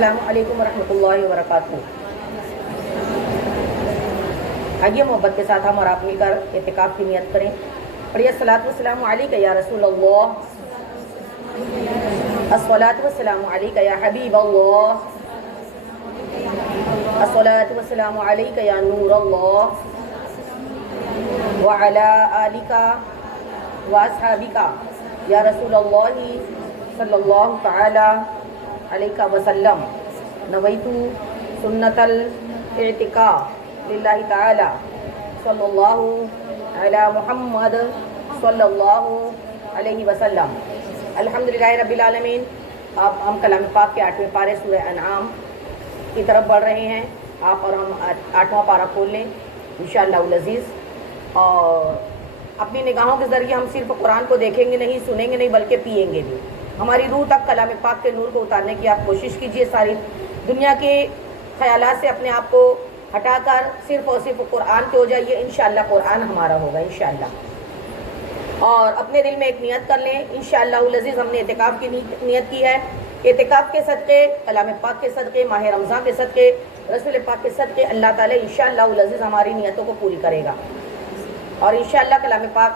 السلام علیکم ورحمۃ اللہ وبرکاتہ۔ آئیے محبت کے ساتھ ہم اور آپ مل کر اعتکاف کی نیت کریں۔ پڑھیے الصلاۃ والسلام علیک یا رسول اللہ، الصلاۃ والسلام علیک یا حبیب اللہ، الصلاۃ والسلام علیک یا نور اللہ، وعلی آلک واصحابک یا رسول اللہ صلی اللہ تعالی علیہ وسلم۔ نویت سنت الاعتکاف للہ تعالی صلی اللہ علی محمد صلی اللہ علیہ وسلم۔ الحمدللہ رب العالمین۔ اب ہم کلام پاک کے 8ویں پارے سورہ انعام کی طرف بڑھ رہے ہیں۔ آپ اور ہم 8واں پارہ کھول لیں انشاءاللہ العزیز، اور اپنی نگاہوں کے ذریعے ہم صرف قرآن کو دیکھیں گے نہیں، سنیں گے نہیں، بلکہ پیئیں گے بھی۔ ہماری روح تک کلام پاک کے نور کو اتارنے کی آپ کوشش کیجئے۔ ساری دنیا کے خیالات سے اپنے آپ کو ہٹا کر صرف اور صرف قرآن کے ہو جائیے، انشاءاللہ قرآن ہمارا ہوگا انشاءاللہ۔ اور اپنے دل میں ایک نیت کر لیں انشاءاللہ العزیز۔ ہم نے اعتکاف کی نیت کی ہے۔ اعتکاف کے صدقے، کلام پاک کے صدقے، ماہ رمضان کے صدقے، رسول پاک کے صدقے اللہ تعالیٰ انشاءاللہ العزیز ہماری نیتوں کو پوری کرے گا، اور انشاءاللہ کلام پاک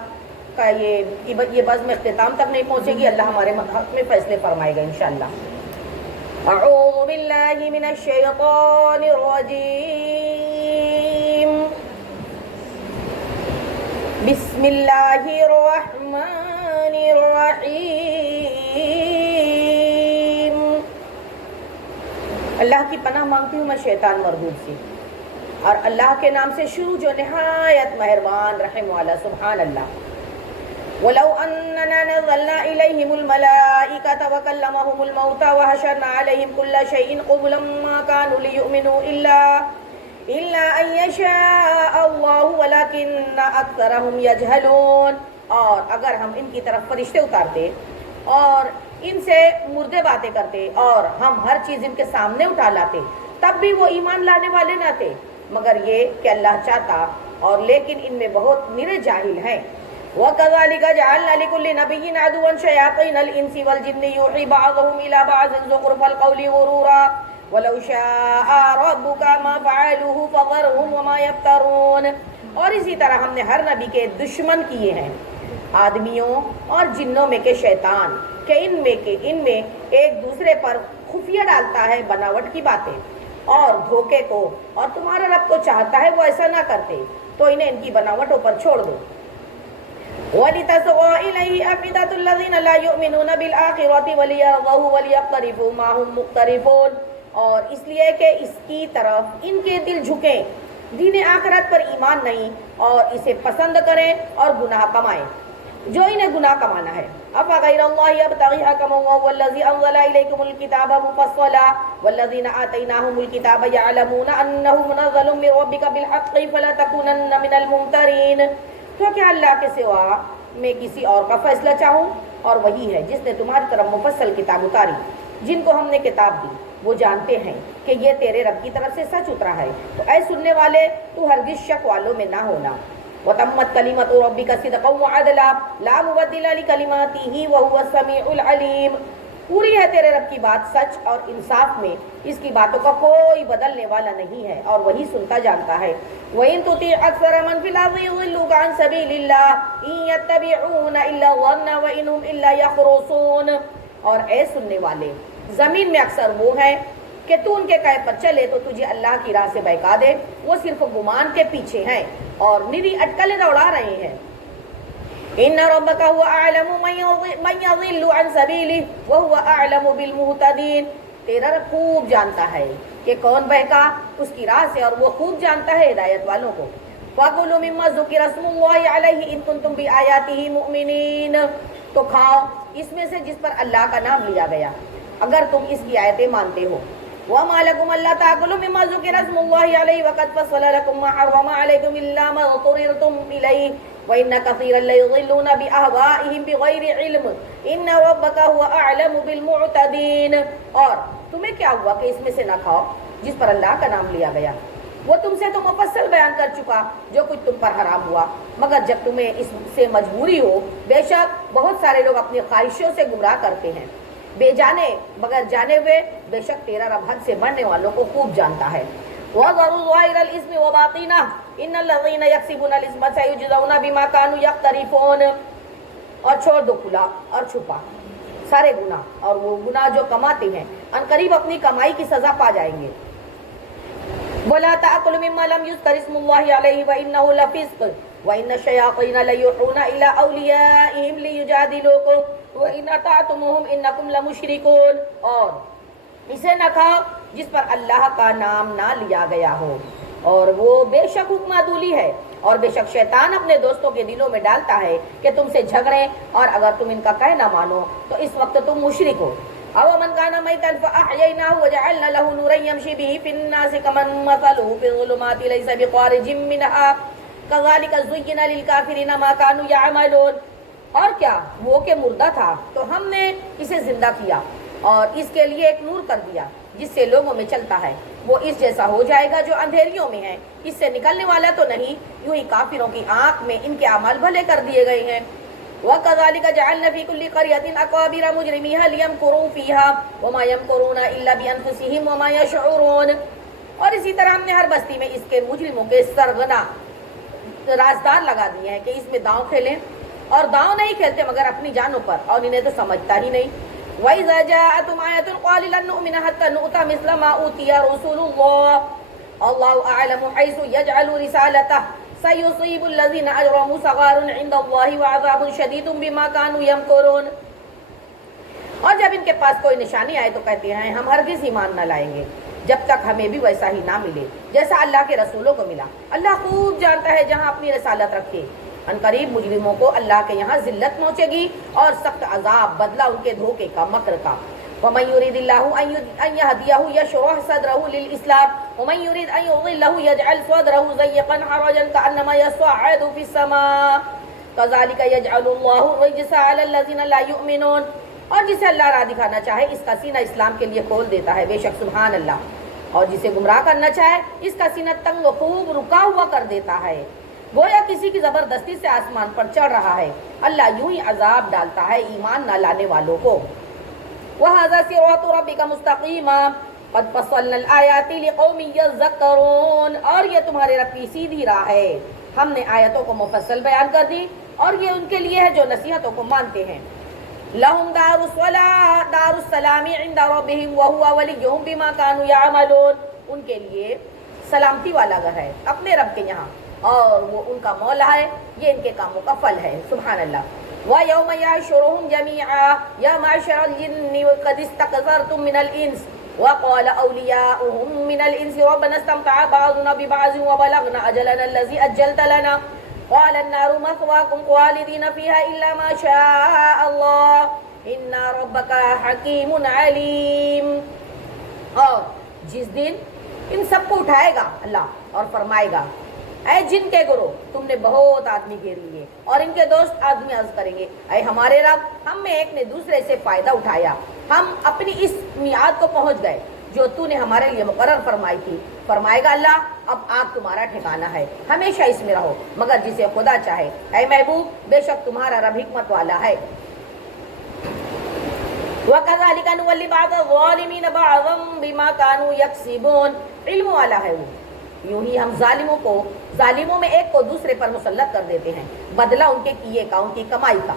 کا یہ بزم اختتام تک نہیں پہنچے گی، اللہ ہمارے حق میں فیصلے فرمائے گا انشاءاللہ۔ اعوذ باللہ من الشیطان الرجیم، بسم اللہ الرحمن الرحیم۔ اللہ کی پناہ مانگتی ہوں میں شیطان مردود سے، اور اللہ کے نام سے شروع جو نہایت مہربان رحم والا۔ سبحان اللہ۔ وَلَوْ أَنَّنَا نَزَّلْنَا إِلَيْهِمُ الْمَلَائِكَةَ وَكَلَّمَهُمُ الْمَوْتَى وَحَشَرْنَا عَلَيْهِمْ كُلَّ شَيْءٍ قُبُلًا مَا كَانُوا لِيُؤْمِنُوا إِلَّا أَن يَشَاءَ اللَّهُ وَلَكِنَّ أَكْثَرَهُمْ يَجْهَلُونَ۔ اور اگر ہم ان کی طرف فرشتے اتارتے اور ان سے مردے باتیں کرتے اور ہم ہر چیز ان کے سامنے اٹھا لاتے، تب بھی وہ ایمان لانے والے نہ تھے، مگر یہ کہ اللہ چاہتا، اور لیکن ان میں بہت نرے جاہل ہیں۔ وَكَذَلِكَ جَعَلْنَا لِكُلِّ نَبِيٍّ عَدُوًّا شَيَاطِينَ الْإِنسِ وَالْجِنِّ يُوحِي بَعْضُهُمْ إِلَى بَعْضٍ زُخْرُفَ الْقَوْلِ غُرُورًا وَلَوْ شَاءَ رَبُّكَ مَا فَعَلُوهُ فَذَرْهُمْ وَمَا يَفْتَرُونَ۔ اور اسی طرح ہم نے ہر نبی کے دشمن کیے ہیں آدمیوں اور جنوں میں کے شیطان، کہ ان میں ایک دوسرے پر خفیہ ڈالتا ہے بناوٹ کی باتیں اور دھوکے کو، اور تمہارا رب کو چاہتا ہے وہ ایسا نہ کرتے، تو انہیں ان کی بناوٹوں پر چھوڑ دو۔ وَلِتَسْغَى إِلَيْهِ أَفْئِدَةُ الَّذِينَ لَا يُؤْمِنُونَ بِالْآخِرَةِ وَلِيَرْضَوْهُ وَلِيَقْتَرِفُوا مَا هُمْ مُقْتَرِفُونَ۔ اور اس لیے کہ اس کی طرف ان کے دل جھکیں، دین آخرت پر ایمان نہیں، اور اسے پسند کریں اور گناہ کمائیں جو انہیں گناہ کمانا ہے۔ أَفَغَيْرَ اللَّهِ يَبْتَغِي حَكَمًا وَهُوَ الَّذِي أَنزَلَ إِلَيْكُمُ الْكِتَابَ مُفَصَّلًا وَالَّذِينَ آتَيْنَاهُمُ الْكِتَابَ يَعْلَمُونَ أَنَّهُ مُنَزَّلٌ مِّن رَّبِّكَ بِالْحَقِّ فَلَا تَكُونَنَّ مِنَ الْمُمْتَرِينَ۔ تو کیا اللہ کے سوا میں کسی اور کا فیصلہ چاہوں؟ اور وہی ہے جس نے تمہاری طرف مفصل کتاب اتاری، جن کو ہم نے کتاب دی، وہ جانتے ہیں کہ یہ تیرے رب کی طرف سے سچ اترا ہے، تو اے سننے والے تو ہرگز شک والوں میں نہ ہونا۔ وَتَمَّتْ كَلِمَةُ رَبِّكَ صِدْقًا وَعَدْلًا لَا مُبَدِّلَ لِكَلِمَاتِهِ وَهُوَ السَّمِيعُ الْعَلِيمُ۔ پوری ہے تیرے رب کی بات سچ اور انصاف میں، اس کی باتوں کا کوئی بدلنے والا نہیں ہے، اور وہی سنتا جانتا ہے۔ وَإِن تُطِعْ أَكْثَرَ مَن فِي الْأَرْضِ يُضِلُّوكَ عَن سَبِيلِ اللَّهِ إِن يَتَّبِعُونَ إِلَّا الظَّنَّ وَإِنْ هُمْ إِلَّا يَخْرُصُونَ۔ اور اے سننے والے، زمین میں اکثر وہ ہیں کہ تو ان کے کہے پر چلے تو تجھے اللہ کی راہ سے بہکا دے، وہ صرف گمان کے پیچھے ہیں اور نری اٹکلیں دوڑا رہے ہیں۔ إِنَّ رَبَّكَ هُوَ أَعْلَمُ مَن يَضِلُّ عَن سَبِيلِهِ وَهُوَ أَعْلَمُ بِالْمُهْتَدِينَ۔ تیرا رب خوب جانتا ہے کہ کون بہکا اس کی راہ سے، اور وہ خوب جانتا ہے ہدایت والوں کو۔ فَكُلُوا مِمَّا ذُكِرَ اسْمُ اللَّهِ عَلَيْهِ إِن كُنتُم بِآيَاتِهِ مُؤْمِنِينَ۔ تو کھاؤ اس میں سے جس پر اللہ کا نام لیا گیا، اگر تم اس کی آیتیں مانتے ہو۔ وَمَا لَكُمْ أَلَّا تَأْكُلُوا مِمَّا ذُكِرَ اسْمُ اللَّهِ عَلَيْهِ وَقَدْ فَصَّلَ لَكُم مَّا حَرَّمَ عَلَيْكُمْ إِلَّا مَا اضْطُرِرْتُمْ إِلَيْهِ وَإِنَّ كَثِيرًا لَّيُضِلُّونَ بِأَهْوَائِهِمْ بِغَيْرِ عِلْمٍ إِنَّ رَبَّكَ هُوَ أَعْلَمُ بِالْمُعْتَدِينَ۔ اور تمہیں کیا ہوا کہ اس میں سے نہ کھاؤ جس پر اللہ کا نام لیا گیا؟ وہ تم سے تو مفصل بیان کر چکا جو کچھ تم پر حرام ہوا، مگر جب تمہیں اس سے مجبوری ہو، بے شک بہت سارے لوگ اپنی خواہشوں سے گمراہ کرتے ہیں۔ بے جانے بغیر جانے ہوئے بے شک تیرا رب حد سے بڑھنے والوں کو خوب جانتا ہے. وَذَرُوا ظَاهِرَ الْإِثْمِ وَبَاطِنَهُ إِنَّ الَّذِينَ يَكْسِبُونَ الْإِثْمَ سَيُجْزَوْنَ بِمَا كَانُوا يَقْتَرِفُونَ. اور چھوڑ دو کھلا اور چھپا سارے گناہ، اور وہ گناہ جو کماتے ہیں ان قریب اپنی کمائی کی سزا پا جائیں گے. وَلَا تَأْكُلُوا مِمَّا لَمْ يُذْكَرِ اسْمُ اللَّهِ عَلَيْهِ وَإِنَّهُ لَفِسْقٌ وَإِنَّ الشَّيَاطِينَ لَيُوحُونَ إِلَىٰ أَوْلِيَائِهِمْ لِيُجَادِلُوكُمْ وَإِنْ أَطَعْتُمُوهُمْ إِنَّكُمْ لَمُشْرِكُونَ. اور اسے نہ کھاؤ جس پر اللہ کا نام نہ لیا گیا ہو، اور وہ بے شک حکم عدولی ہے، اور بے شک شیطان اپنے دوستوں کے دلوں میں ڈالتا ہے کہ تم سے جھگڑیں، اور اگر تم ان کا کہنا مانو تو اس وقت تم مشرک ہو. أَوَمَنْ كَانَ مَيْتًا فَأَحْيَيْنَاهُ وَجَعَلْنَا لَهُ نُورًا يَمْشِي بِهِ فِي النَّاسِ كَمَنْ مَثَلُهُ فِي الظُّلُمَاتِ لَيْسَ بِخَارِجٍ مِّنْهَا كَذَلِكَ زُيِّنَ لِلْكَافِرِينَ مَا كَانُوا يَعْمَلُونَ. اور کیا وہ کہ مردہ تھا تو ہم نے اسے زندہ کیا اور اس کے لیے ایک نور کر دیا جس سے لوگوں میں چلتا ہے، وہ اس جیسا ہو جائے گا جو اندھیریوں میں ہے، اس سے نکلنے والا تو نہیں. یوں ہی کافروں کی آنکھ میں ان کے اعمال بھلے کر دیے گئے ہیں. وَكَذَلِكَ جَعَلْنَا فِي كُلِّ قَرْيَةٍ أَكَابِرَ مُجْرِمِيهَا لِيَمْكُرُوا فِيهَا وَمَا يَمْكُرُونَ إِلَّا بِأَنفُسِهِمْ وَمَا يَشْعُرُونَ. اور اسی طرح ہم نے ہر بستی میں اس کے مجرموں کے سرغنہ رازدار لگا دیے ہیں کہ اس میں داؤں کھیلیں، اور داؤں نہیں کھیلتے مگر اپنی جانوں پر، اور انہیں تو سمجھتا ہی نہیں. وَإِذَا جَاءَتْهُمْ آيَةٌ قَالُوا لَن نُّؤْمِنَ حَتَّىٰ نُؤْتَىٰ مِثْلَ مَا أُوتِيَ رُسُلُ اللَّهِ اللَّهُ أَعْلَمُ حَيْثُ يَجْعَلُ رِسَالَتَهُ سَيُصِيبُ الَّذِينَ أَجْرَمُوا صَغَارٌ عِندَ اللَّهِ وَعَذَابٌ شَدِيدٌ بِمَا كَانُوا يَمْكُرُونَ. اور جب ان کے پاس کوئی نشانی آئے تو کہتے ہیں ہم ہرگز ایمان نہ لائیں گے جب تک ہمیں بھی ویسا ہی نہ ملے جیسا اللہ کے رسولوں کو ملا. اللہ خوب جانتا ہے جہاں اپنی رسالت رکھے. ان قریب مجرموں کو اللہ کے یہاں ذلت پہنچے گی اور سخت عذاب، بدلہ ان کے دھوکے کا، مکر کا. وَمَن يُرِدِ اللَّهُ أَن يَهْدِيَهُ يَشْرَحْ صَدْرَهُ لِلْإِسْلَامِ وَمَن يُرِدْ أَن يُضِلَّهُ يَجْعَلْ صَدْرَهُ ضَيِّقًا حَرَجًا كَأَنَّمَا يَصَّعَّدُ فِي السَّمَاءِ كَذَلِكَ يَجْعَلُ اللَّهُ الرِّجْسَ عَلَى الَّذِينَ لَا يُؤْمِنُونَ. اور جسے اللہ راہ دکھانا چاہے اس کا سینہ اسلام کے لیے کھول دیتا ہے، بے شک سبحان اللہ، اور جسے گمراہ کرنا چاہے اس کا سینہ تنگ و خوب رکا ہوا کر دیتا ہے، گویا کسی کی زبردستی سے آسمان پر چڑھ رہا ہے. اللہ یوں ہی عذاب ڈالتا ہے ایمان نہ لانے والوں کو. وَهَذَا صِرَاطُ رَبِّكَ مُسْتَقِيمًا قَدْ فَصَّلْنَا الْآيَاتِ لِقَوْمٍ يَذَّكَّرُونَ. اور یہ تمہارے رب کی سیدھی راہ ہے، ہم نے آیتوں کو مفصل بیان کر دی، اور یہ ان کے لیے ہے جو نصیحتوں کو مانتے ہیں. لَهُمْ دَارُ السَّلَامِ عِنْدَ رَبِّهِمْ وَهُوَ وَلِيُّهُمْ بِمَا كَانُوا يَعْمَلُونَ. ان کے لیے سلامتی والا گھر ہے اپنے رب کے یہاں، اور وہ ان کا مولا ہے، یہ ان کے کاموں کا پھل ہے. سبحان اللہ. وَيَوْمَ يَحْشُرُهُمْ جَمِيعًا يَا مَعْشَرَ الْجِنِّ قَدِ اسْتَكْثَرْتُم مِّنَ الْإِنسِ وَقَالَ أَوْلِيَاؤُهُم مِّنَ الْإِنسِ رَبَّنَا اسْتَمْتَعَ بَعْضُنَا بِبَعْضٍ وَبَلَغْنَا أَجَلَنَا الَّذِي أَجَّلْتَ لَنَا قَالَ النَّارُ مَثْوَاكُمْ خَالِدِينَ فِيهَا إِلَّا مَا شَاءَ اللَّهُ إِنَّ رَبَّكَ حَكِيمٌ عَلِيمٌ. اور جس دن ان سب کو اٹھائے گا اللہ اور فرمائے گا اے جن کے گروہ تم نے بہت آدمی گھیر لیے، اور ان کے دوست آدمی عرض کریں گے اے ہمارے رب ہم میں ایک نے دوسرے سے فائدہ اٹھایا، ہم اپنی اس میعاد کو پہنچ گئے جو تو نے ہمارے لیے مقرر فرمائی تھی. فرمائے گا اللہ اب آگ تمہارا ٹھکانہ ہے، ہمیشہ اس میں رہو مگر جسے خدا چاہے. اے محبوب بے شک تمہارا رب حکمت والا ہے. وَكَذَلِكَ نُوَلِّي بَعْضَ الظَّالِمِينَ بَعْضًا بِمَا كَانُوا يَكْسِبُونَ. علم والا ہے وہ، یوں ہی ہم ظالموں میں ایک کو دوسرے پر مسلط کر دیتے ہیں، بدلہ ان کے کیے کا، ان کی کمائی کا.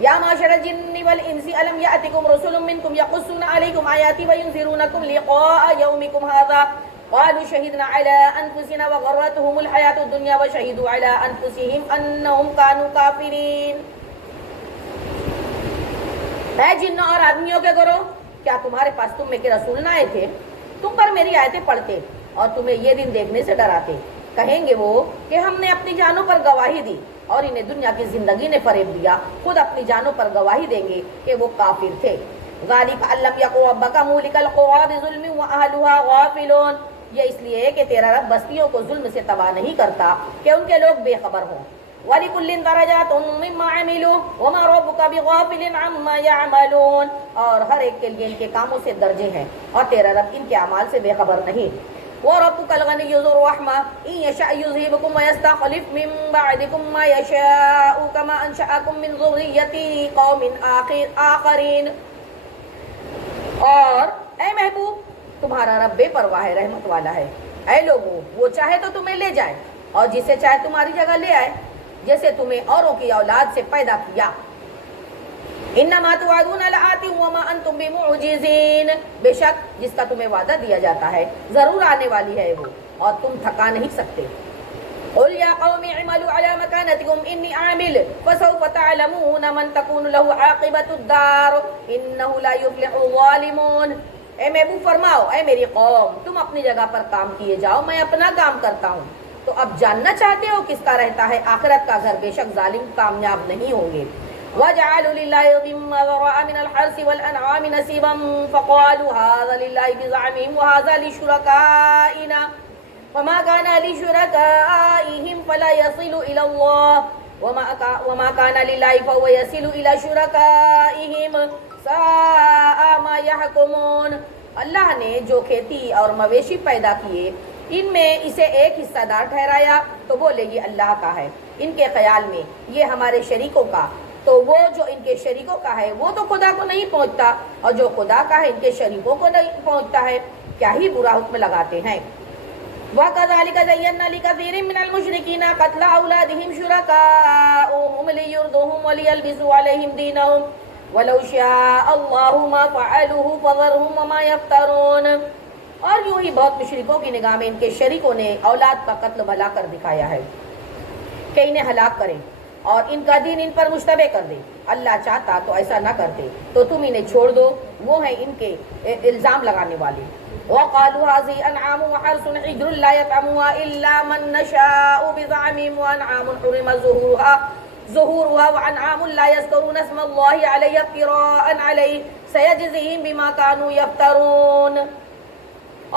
یا معشر الجن والانس الم یاتکم رسل منکم یقصون علیکم آیاتی وینذرونکم لقاء یومکم هذا قالوا شهدنا على انفسنا وغرتهم الحیاة الدنیا وشهدوا على انفسهم انهم كانوا کافرین. اے جنوں اور آدمیوں کے گروہ، کیا تمہارے پاس تم میں کے رسول نہ آئے تھے؟ تم پر میری آیتیں پڑھتے اور تمہیں یہ دن دیکھنے سے ڈراتے. کہیں گے وہ کہ ہم نے اپنی جانوں پر گواہی دی، اور انہیں دنیا کی زندگی نے فریب دیا، خود اپنی جانوں پر گواہی دیں گے کہ وہ کافر تھے. ذَلِكَ أَن لَّمْ يَكُن رَّبُّكَ مُهْلِكَ الْقُرَىٰ بِظُلْمٍ وَأَهْلُهَا غَافِلُونَ. یہ اس لیے کہ تیرا رب بستیوں کو ظلم سے تباہ نہیں کرتا کہ ان کے لوگ بے خبر ہوں. وَلِكُلٍّ دَرَجَاتٌ مِّمَّا عَمِلُوا وَمَا رَبُّكَ بِغَافِلٍ عَمَّا يَعْمَلُونَ. اور ہر ایک کے لیے ان کے کاموں سے درجے ہیں، اور تیرا رب ان کے اعمال سے بے خبر نہیں. وَرَبُّكَ الْغَنِيُّ ذُو الرَّحْمَةِ إِن يَشَأْ يُذْهِبْكُمْ وَيَسْتَخْلِفْ مِن بَعْدِكُم مَّا يَشَاءُ كَمَا أَنشَأَكُم مِّن ذُرِّيَّةِ قَوْمٍ آخَرِينَ. اور اے محبوب تمہارا رب بے پرواہ رحمت والا ہے. اے لوگوں وہ چاہے تو تمہیں لے جائے اور جسے چاہے تمہاری جگہ لے آئے جیسے تمہیں اوروں کی اولاد سے پیدا کیا. انما توعدون لآت وما انتم بمعجزین، بے شک جس کا تمہیں وعدہ دیا جاتا ہے ضرور آنے والی ہے وہ اور تم تھکا نہیں سکتے. قل یا قوم اعملوا على مكانتكم انی عامل فسوف تعلمون من تكون له عاقبۃ الدار انه لا يفلح الظالمون. اے محبوب فرماؤ اے میری قوم تم اپنی جگہ پر کام کیے جاؤ میں اپنا کام کرتا ہوں. تو اب جاننا چاہتے ہو کس کا رہتا ہے آخرت کا گھر، بے شک ظالم کامیاب نہیں ہوں گے. وَجَعَلُوا لِلَّهِ مِمَّا ذَرَأَ مِنَ الْحَرْثِ وَالْأَنْعَامِ نَصِيبًا فَقَالُوا هَذَا لِلَّهِ بِزَعْمِهِمْ وَهَذَا لِشُرَكَائِنَا وَمَا كَانَ لِشُرَكَائِهِمْ فَلَا يَصِلُ إِلَى اللَّهِ وَمَا كَانَ لِلَّهِ فَهُوَ يَصِلُ إِلَى شُرَكَائِهِمْ سَاءَ مَا يَحْكُمُونَ. اللہ نے جو کھیتی اور مویشی پیدا کیے ان میں اسے ایک حصہ دار ٹھہرایا تو بولے یہ اللہ کا ہے. ان کے خیال میں یہ ہمارے شریکوں کا، تو وہ جو ان کے شریکوں کا ہے وہ تو خدا کو نہیں پہنچتا اور جو خدا کا ہے ان کے شریکوں کو نہیں پہنچتا ہے. کیا ہی برا حکم لگاتے ہیں. وَكَذَلِكَ زَيَّنَّا لِكَثِيرٍ مِّنَ الْمُشْرِكِينَ قَتْلَ أَوْلَادِهِمْ شُرَكَاؤُهُمْ لِيُرْدُوهُمْ وَلِيَلْبِسُوا عَلَيْهِمْ دِينَهُمْ وَلَوْ شَاءَ اللَّهُ مَا فَعَلُوهُ فَذَرْهُمْ وَمَا يَفْتَرُونَ. اور یوں ہی بہت مشرکوں کی نگاہ میں ان کے شریکوں نے اولاد کا قتل بھلا کر دکھایا ہے کہ انہیں ہلاک کریں اور ان کا دین ان پر مشتبہ کر دے. اللہ چاہتا تو ایسا نہ کرتے تو تم انہیں چھوڑ دو، وہ ہیں ان کے الزام لگانے والے. وَقَالُوا هَذِهِ أَنْعَامٌ وَحَرْثٌ حِجْرٌ لَا يَطْعَمُهَا إِلَّا مَن نَّشَاءُ بِزَعْمِهِمْ وَأَنْعَامٌ حُرِمَ ظُهُورُهَا وَأَنْعَامٌ لَا يَذْكُرُونَ اسْمَ اللَّهِ عَلَيْهَا افْتِرَاءً عَلَيْهِ سَيَجْزِيهِمْ بِمَا كَانُوا يَفْتَرُونَ.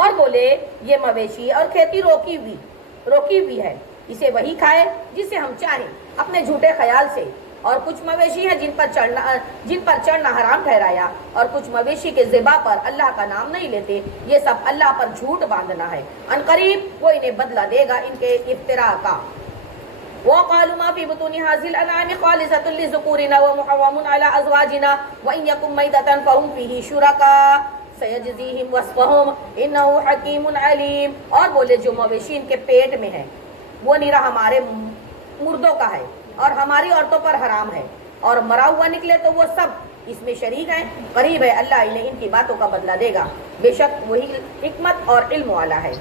اور بولے یہ مویشی اور کھیتی روکی ہوئی ہے، اسے وہی کھائے جسے ہم چاہیں اپنے جھوٹے خیال سے. اور کچھ مویشی ہیں جن پر چڑھنا حرام ٹھہرایا اور کچھ مویشی کے ذبح پر اللہ کا نام نہیں لیتے. یہ سب اللہ پر جھوٹ باندھنا ہے. ان قریب وہ انہیں بدلہ دے گا ان کے افتراء کا. وَقَالُوا مَا فِي بُطُونِ هَٰذِهِ الْأَنْعَامِ خَالِصَةٌ لِّذُكُورِنَا وَمُحَرَّمٌ عَلَىٰ أَزْوَاجِنَا وَإِن يَكُن مَيْتَةً فَهُمْ فِيهِ شُرَكَاءُ سَيَجْزِيهِمْ وَصْفَهُمْ إِنَّهُ حَكِيمٌ عَلِيمٌ. اور بولے جو مویشی ان کے پیٹ میں ہے وہ نیرا ہمارے مردوں کا ہے اور ہماری عورتوں پر حرام ہے اور مرا ہوا نکلے تو وہ سب اس میں شریک ہیں. قریب ہے اللہ انہیں ان کی باتوں کا بدلہ دے گا، بے شک وہی حکمت اور علم والا ہے.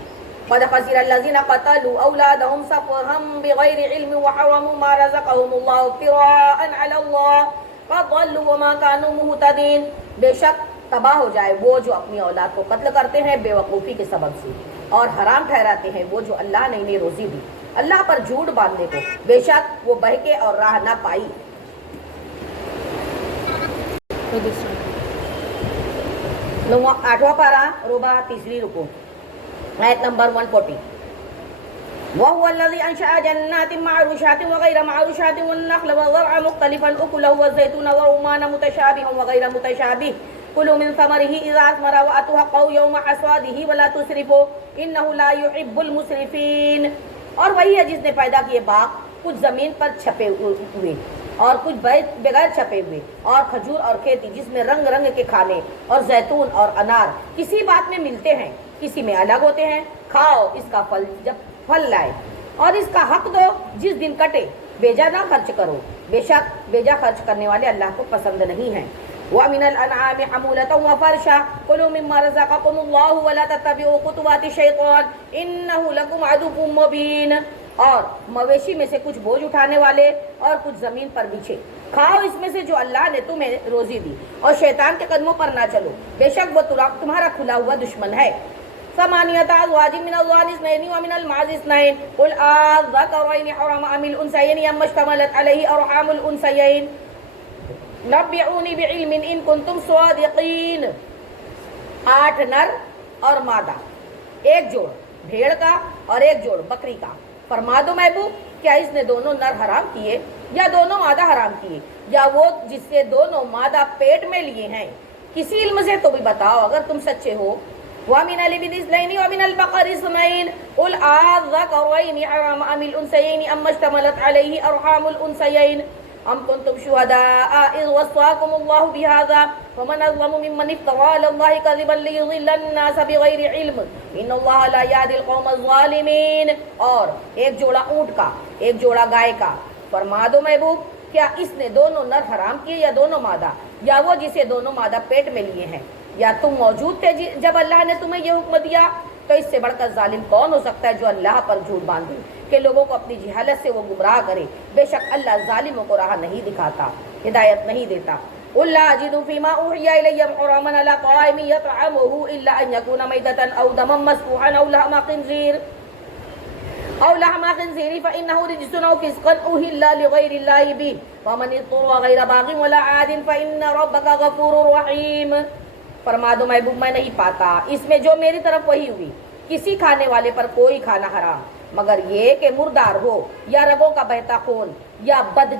قَدْ خَسِرَ الَّذِينَ قَتَلُوا أَوْلَادَهُمْ سَفَهًا بِغَيْرِ عِلْمٍ وَحَرَّمُوا مَا رَزَقَهُمُ اللَّهُ افْتِرَاءً عَلَى اللَّهِ قَدْ ضَلُّوا وَمَا كَانُوا مُهْتَدِينَ. بے شک تباہ ہو جائے وہ جو اپنی اولاد کو قتل کرتے ہیں بے وقوفی کے سبب سے اور حرام ٹھہراتے ہیں وہ جو اللہ نے انہیں روزی دی اللہ پر جھوٹ باندھنے کو، بے شک وہ بہکے اور راہ نہ پائی. 8واں پارہ ربع تیسری رکوع آیت نمبر 140. وَهُوَ الَّذِي أَنشَأَ جَنَّاتٍ مَّعْرُوشَاتٍ وَغَيْرَ مَعْرُوشَاتٍ وَالنَّخْلَ وَالزَّرْعَ مُخْتَلِفًا أُكُلُهُ وَالزَّيْتُونَ وَالرُّمَّانَ مُتَشَابِهًا وَغَيْرَ مُتَشَابِهٍ كُلُوا مِن ثَمَرِهِ إِذَا أَثْمَرَ وَآتُوا حَقَّهُ يَوْمَ حَصَادِهِ وَلَا تُسْرِفُوا إِنَّهُ لَا يُحِبُّ الْمُسْرِفِينَ. اور وہی ہے جس نے پیدا کیے باغ کچھ زمین پر چھپے ہوئے اور کچھ بغیر چھپے ہوئے اور کھجور اور کھیتی جس میں رنگ رنگ کے کھانے اور زیتون اور انار کسی بات میں ملتے ہیں کسی میں الگ ہوتے ہیں. کھاؤ اس کا پھل جب پھل لائے اور اس کا حق دو جس دن کٹے، بیجا نہ خرچ کرو، بے شک بیجا خرچ کرنے والے اللہ کو پسند نہیں ہیں. وَمِنَ الْأَنْعَامِ حَمُولَةً وَفَرْشًا كُلُوا مِمَّا رَزَقَكُمُ اللَّهُ وَلَا تَتَّبِعُوا خُطُوَاتِ الشَّيْطَانِ إِنَّهُ لَكُمْ عَدُوٌّ مُّبِينٌ. اور مویشی میں سے کچھ بوجھ اٹھانے والے اور کچھ زمین پر بچھے کھاؤ اس میں سے جو اللہ نے تمہیں روزی دی اور شیطان کے قدموں پر نہ چلو، بے شک وہ تمہارا کھلا ہوا دشمن ہے. ثمانية أزواج من الضأن اثنين ومن المعز اثنين قل أذكرين حرم أم الأنثيين أما اشتملت عليه أرحام الأنثيين نبئوني بعلم إن كنتم صادقين. 8 نر اور مادہ، ایک جوڑ بھیڑ کا اور ایک جوڑ بکری کا. فرما دو محبوب کیا اس نے دونوں نر حرام کیے یا دونوں مادہ حرام کیے یا وہ جس سے دونوں مادہ پیٹ میں لیے ہیں؟ کسی علم سے تو بھی بتاؤ اگر تم سچے ہو. وَمِنَ الْإِبِلِ اثْنَيْنِ وَمِنَ الْبَقَرِ اثْنَيْنِ قُلْ أَذَّكَرَيْنِ حَرَّمَ أَمِ الْأُنثَيَيْنِ أَمَّا اشْتَمَلَتْ عَلَيْهِ أَرْحَامُ الْأُنثَيَيْنِ ام کنتم شهداء اذ وصاكم الله بهذا ومن اظلم ممن افترى على الله كذبا ليضل الناس بغير علم ان الله لا يهدي القوم الظالمين. اور ایک جوڑا اونٹ کا ایک جوڑا گائے کا، فرما دو محبوب کیا اس نے دونوں نر حرام کیے یا دونوں مادہ، یا وہ جسے دونوں مادہ پیٹ میں لیے ہیں؟ یا تم موجود تھے جب اللہ نے تمہیں یہ حکم دیا؟ تو اس سے بڑھ کر ظالم کون ہو سکتا ہے جو اللہ پر جھوٹ باندھے کہ لوگوں کو اپنی جہالت سے وہ گمراہ کرے. بے شک اللہ ظالموں کو راہ نہیں دکھاتا، ہدایت نہیں دیتا. قل لا اجد فيما اوحي الي محرما على طاعم يطعمه الا ان يكون ميتة او دما مسفوحا او لحم خنزير فانه رجس او فسقا اهل لغير الله به ومن اضطر غير باغ ولا عاد فان ربك غفور رحيم. فرما دو محبوب میں نہیں پاتا اس میں جو میری طرف وہی ہوئی کسی کھانے والے پر کوئی کھانا حرام مگر یہ کہ مردار ہو یا رگوں کا بہتا خون یا بد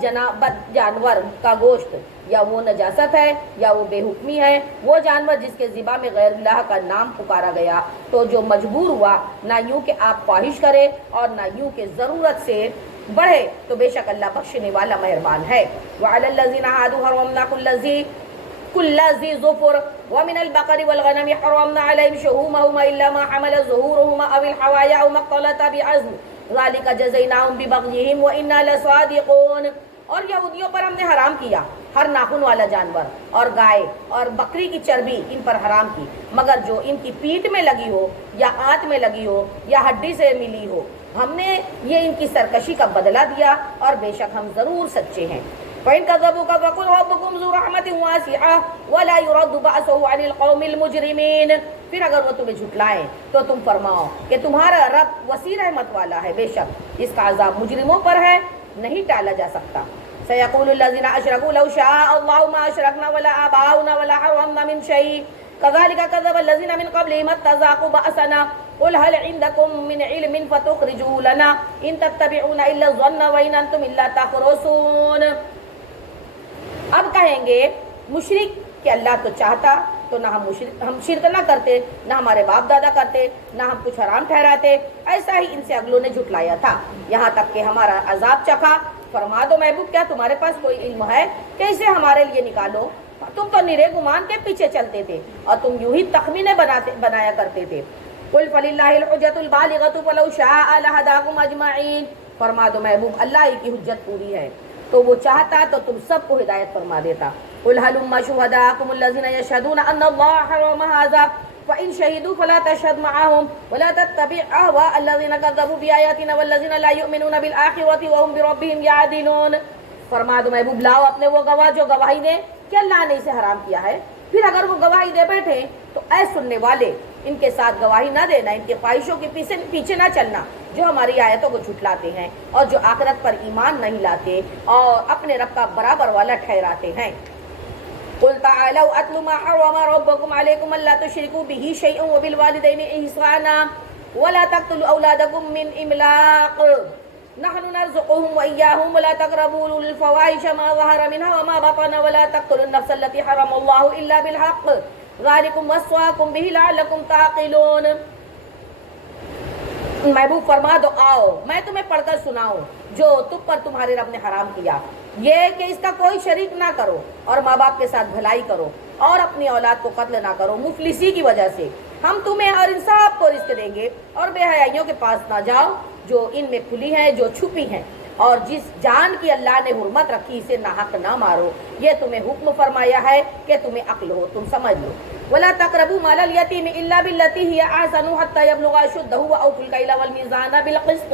جانور کا گوشت، یا وہ نجاست ہے یا وہ بے حکمی ہے، وہ جانور جس کے ذبح میں غیر اللہ کا نام پکارا گیا. تو جو مجبور ہوا نہ یوں کہ آپ خواہش کرے اور نہ یوں کہ ضرورت سے بڑھے، تو بے شک اللہ بخشنے والا مہربان ہے. وعلی الذین عادوا حرمنا كل ذي ظفر ومن البقر والغنم حرمنا عليهم شهومهما إلا ما حملت ظهورهما أو الحوايا أو ما اختلط بعظم ذلك جزيناهم ببغيهم وإنا لصادقون. اور یہودیوں پر ہم نے حرام کیا ہر ناخن والا جانور اور گائے اور بکری کی چربی ان پر حرام کی مگر جو ان کی پیٹھ میں لگی ہو یا آنت میں لگی ہو یا ہڈی سے ملی ہو. ہم نے یہ ان کی سرکشی کا بدلہ دیا اور بے شک ہم ضرور سچے ہیں. فَإِن كَذَّبُوكَ فَقُلْ رَبُّكُمْ ذُو رَحْمَةٍ وَاسِعَةٍ وَلَا يُرَدُّ بَأْسُهُ عَنِ الْقَوْمِ الْمُجْرِمِينَ. پھر اگر وہ تمہیں جھٹلائیں تو تم فرماؤ کہ تمہارا رب وسیع رحمت والا ہے، بے شک اس کا عذاب مجرموں پر ہے، نہیں ٹالا جا سکتا. سَيَقُولُ الَّذِينَ أَشْرَكُوا لَوْ شَاءَ اللَّهُ مَا أَشْرَكْنَا وَلَا آبَاؤُنَا وَلَا حَرَّمْنَا مِنْ شَيْءٍ كَذَلِكَ كَذَّبَ الَّذِينَ مِنْ قَبْلِهِمْ اتَّذَاقُوا بَأْسَنَا قُلْ هَلْ عِندَكُمْ مِنْ عِلْمٍ فَتُخْرِجُوهُ لَنَا إِنْ تَتَّبِعُونَ إِلَّا الظَّنَّ وَإِنْ أَنْتُمْ إِلَّا تَخْرُصُونَ. اب کہیں گے مشرک کہ اللہ تو چاہتا تو نہ ہم شرک نہ کرتے، نہ ہمارے باپ دادا کرتے، نہ ہم کچھ حرام ٹھہراتے. ایسا ہی ان سے اگلوں نے جھٹلایا تھا یہاں تک کہ ہمارا عذاب چکھا. فرما دو محبوب کیا تمہارے پاس کوئی علم ہے کہ اسے ہمارے لیے نکالو؟ تم تو نرے گمان کے پیچھے چلتے تھے اور تم یوں ہی تخمینے بنایا کرتے تھے. قل فللہ الحجۃ البالغۃ فلو شاء لہداکم اجمعین. فرما دو محبوب اللہ ہی کی حجت پوری ہے، تو وہ چاہتا تو تم سب کو ہدایت فرما دیتا. قل هلم شهداءكم الذين يشهدون ان الله حرم هذا فان شهدوا فلا تشهد معهم ولا تتبع اهواء الذين كذبوا بآياتنا والذين لا يؤمنون بالآخرة وهم بربهم يعدلون. فرما دو محبوب لاؤ اپنے وہ گواہ جو گواہی دے کہ اللہ نے اسے حرام کیا ہے. پھر اگر وہ گواہی دے بیٹھے تو اے سننے والے ان کے ساتھ گواہی نہ دینا، ان کی خواہشوں کے پیچھے نہ چلنا جو ہماری آیتوں کو جھٹلاتے ہیں اور جو آخرت پر ایمان نہیں لاتے اور اپنے رب کا برابر والا ٹھہراتے ہیں. قل تعالوا اتل ما حرم ربكم عليكم الا تشركوا به شيئا وبالوالدين احسانا ولا تقتلوا اولادكم من املاق نحن نرزقهم واياهم ولا تقربوا الفواحش ما ظهر منها وما بطن ولا تقتلوا النفس التي حرم الله الا بالحق ذلكم وصاكم به لعلكم تعقلون. محبوب فرما دو آؤ میں تمہیں پڑھ کر سناؤں جو تم پر تمہارے رب نے حرام کیا، یہ کہ اس کا کوئی شریک نہ کرو اور ماں باپ کے ساتھ بھلائی کرو اور اپنی اولاد کو قتل نہ کرو مفلسی کی وجہ سے. ہم تمہیں اور ان سب کو رزق دیں گے اور بے حیائیوں کے پاس نہ جاؤ جو ان میں کھلی ہیں جو چھپی ہیں، اور جس جان کی اللہ نے حرمت رکھی اسے ناحق نہ مارو. یہ تمہیں حکم فرمایا ہے کہ تمہیں عقل ہو، تم سمجھ لو. ولا تقربوا مال اليتيم الا بالتي هي احسن حتى يبلغ اشده واوفوا الكيل والميزان بالقسط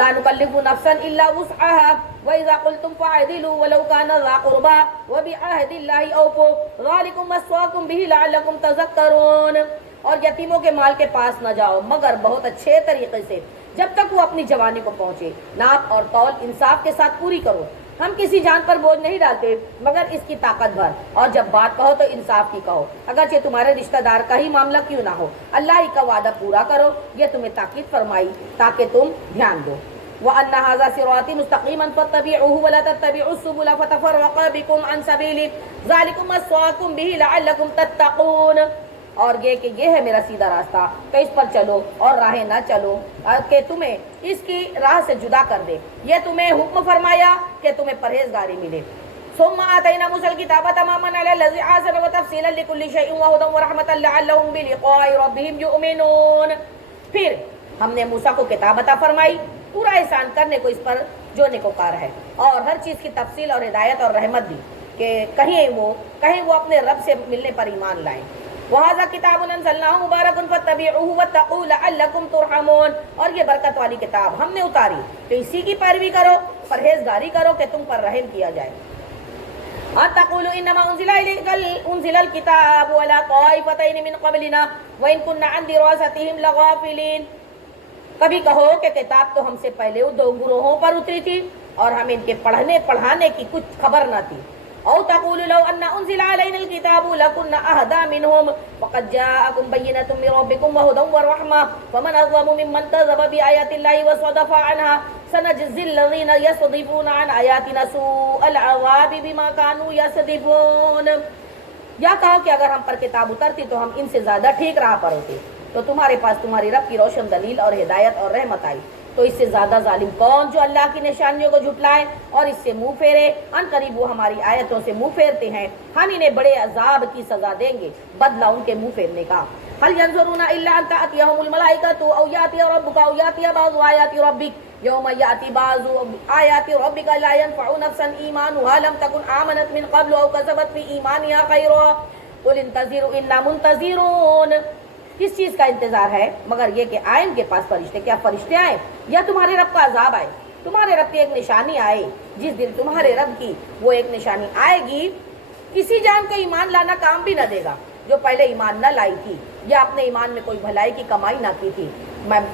لا نكلف نفسا الا وسعها واذا قلتم فاعدلوا ولو كان ذا قربى وبعهد الله اوفوا ذلكم وصاكم به لعلكم تذكرون. اور یتیموں کے مال کے پاس نہ جاؤ مگر بہت اچھے طریقے سے جب تک وہ اپنی جوانی کو پہنچے. ناپ اور تول انصاف کے ساتھ پوری کرو. ہم کسی جان پر بوجھ نہیں ڈالتے مگر اس کی طاقت بھر، اور جب بات کہو تو انصاف کی کہو اگرچہ تمہارے رشتہ دار کا ہی معاملہ کیوں نہ ہو. اللہ ہی کا وعدہ پورا کرو، یہ تمہیں تاکید فرمائی تاکہ تم دھیان دو. وَأَنَّ هَذَا صِرَاطِي مُسْتَقِيمًا فَاتَّبِعُوهُ وَلَا تَتَّبِعُوا السُّبُلَ فَتَفَرَّقَ بِكُمْ عَنْ سَبِيلِهِ ذَلِكُمْ وَصَّاكُمْ بِهِ لَعَلَّكُمْ تَتَّقُونَ. اور یہ کہ یہ ہے میرا سیدھا راستہ تو اس پر چلو اور راہیں نہ چلو کہ تمہیں اس کی راہ سے جدا کر دے. یہ تمہیں حکم فرمایا کہ تمہیں پرہیزگاری ملے. ثم آتينا موسى الكتاب تماما على الذي أحسن وتفصيلا لكل شيء وهدى ورحمة لعلهم بلقاء ربهم يؤمنون. پھر ہم نے موسیٰ کو کتاب عطا فرمائی پورا احسان کرنے کو اس پر جو نیکوکار ہے اور ہر چیز کی تفصیل اور ہدایت اور رحمت دی کہ کہیں وہ اپنے رب سے ملنے پر ایمان لائیں. وَهَذَا كِتَابٌ أَنزَلْنَاهُ مُبَارَكٌ فَاتَّبِعُوهُ وَاتَّقُوا لَعَلَّكُمْ تُرْحَمُونَ. اور یہ برکت والی کتاب ہم نے اتاری تو اسی کی پیروی کرو پرہیزگاری کرو کہ تم پر رحم کیا جائے. تقولوا انما انزل الكتاب ولا طائفتين من قبلنا وان كنا عن دراستهم لغافلين. کبھی کہو کہ کتاب تو ہم سے پہلے 2 گروہوں پر اتری تھی اور ہم ان کے پڑھانے کی کچھ خبر نہ تھی. او تقولوا لو ان انزل علينا الكتاب لكنا اهدى منهم وقد جاءكم بينة من ربكم وهدى ورحمة فمن اظلم ممن كذب بآيات الله وصدف عنها سنجزي الذين يصدفون عن آياتنا سوء العذاب بما كانوا يصدفون. یا کہو کہ اگر ہم پر کتاب اترتی تو ہم ان سے زیادہ ٹھیک راہ پر ہوتے تو تمہارے پاس تمہاری رب کی روشن دلیل اور ہدایت اور رحمت آئی تو اس سے زیادہ ظالم کون جو اللہ کی نشانیوں کو جھٹلائے اور اس سے منہ پھیرے. ان قریب وہ ہماری آیتوں سے منہ پھیرتے ہیں ہم انہیں بڑے عذاب کی سزا دیں گے بدلہ ان کے منہ پھیرنے کا. هل ينظرون الا ان تأتيهم الملائكة او يأتي ربك او يأتي بعض آيات ربك يوم يأتي بعض آيات ربك لا ينفع نفسا إيمانها لم تكن آمنت من قبل او كسبت في إيمانها خيرا قل انتظروا إنا منتظرون. کس چیز کا انتظار ہے مگر یہ کہ آئیں ان کے پاس فرشتے. کیا فرشتے آئیں یا تمہارے رب کا عذاب آئے؟ تمہارے رب کی ایک نشانی آئے. جس دن تمہارے رب کی وہ ایک نشانی آئے گی کسی جان کو ایمان لانا کام بھی نہ دے گا جو پہلے ایمان نہ لائی تھی یا اپنے ایمان میں کوئی بھلائی کی کمائی نہ کی تھی.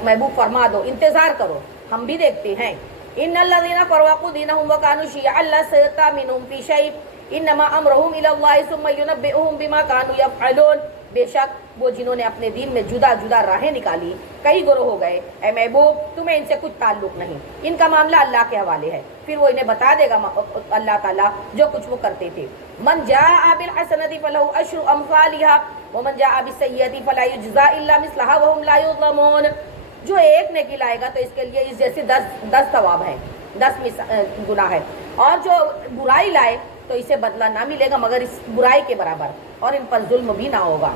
محبوب فرما دو انتظار کرو ہم بھی دیکھتے ہیں. ان الذين فرقوا دينهم وكانوا شيعا لست منهم في شيء انما امرهم الى الله ثم ينبئهم بما كانوا يفعلون. بے شک وہ جنہوں نے اپنے دین میں جدا جدا راہیں نکالی کئی گروہ ہو گئے اے محبوب تمہیں ان سے کچھ تعلق نہیں ان کا معاملہ اللہ کے حوالے ہے پھر وہ انہیں بتا دے گا اللہ تعالیٰ جو کچھ وہ کرتے تھے. من جاء بالحسنة فله عشر امثالها ومن جاء بالسيئة فلا يجزى الا مثلها وهم لا يظلمون. جو ایک نیکی لائے گا تو اس کے لیے اس جیسے 10 ثواب ہیں 10 گناہ ہے اور جو برائی لائے تو اسے بدلہ نہ ملے گا مگر اس برائی کے برابر اور ان پر ظلم بھی نہ ہوگا.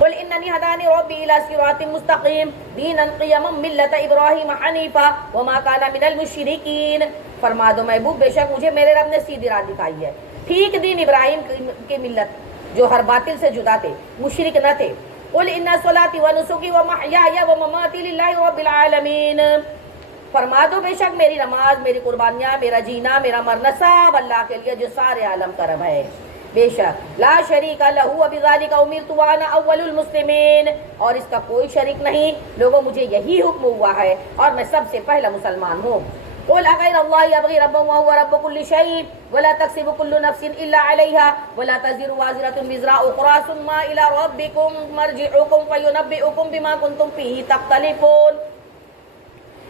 قل انني هداني ربي الى صراط مستقيم دينا قيما ملة ابراهيم حنيفا وما كان من المشركين. فرما دو محبوب بے شک مجھے میرے رب نے سیدھی راہ دکھائی ہے ٹھیک دین ابراہیم کی ملت جو ہر باطل سے جدا تھے مشرک نہ تھے. قل ان صلاتي ونسكي ومحياي ومماتي لله رب العالمين. فرما دو بے شک میری نماز میری قربانیاں میرا جینا میرا مرنا سب اللہ کے لیے جو سارے عالم کا رب ہے. بے شک لا شریک لہ وبذالک امرت وانا اول المسلمین. اور اس کا کوئی شریک نہیں لوگوں مجھے یہی حکم ہوا ہے اور میں سب سے پہلا مسلمان ہوں. قل اغیر اللہ ابغی ربا وهو رب كل شيء ولا تكسب كل نفس الا عليها ولا تزر وازرة وزر اخرى ثم الى ربكم مرجعكم فينبئكم بما كنتم فيه تختلفون.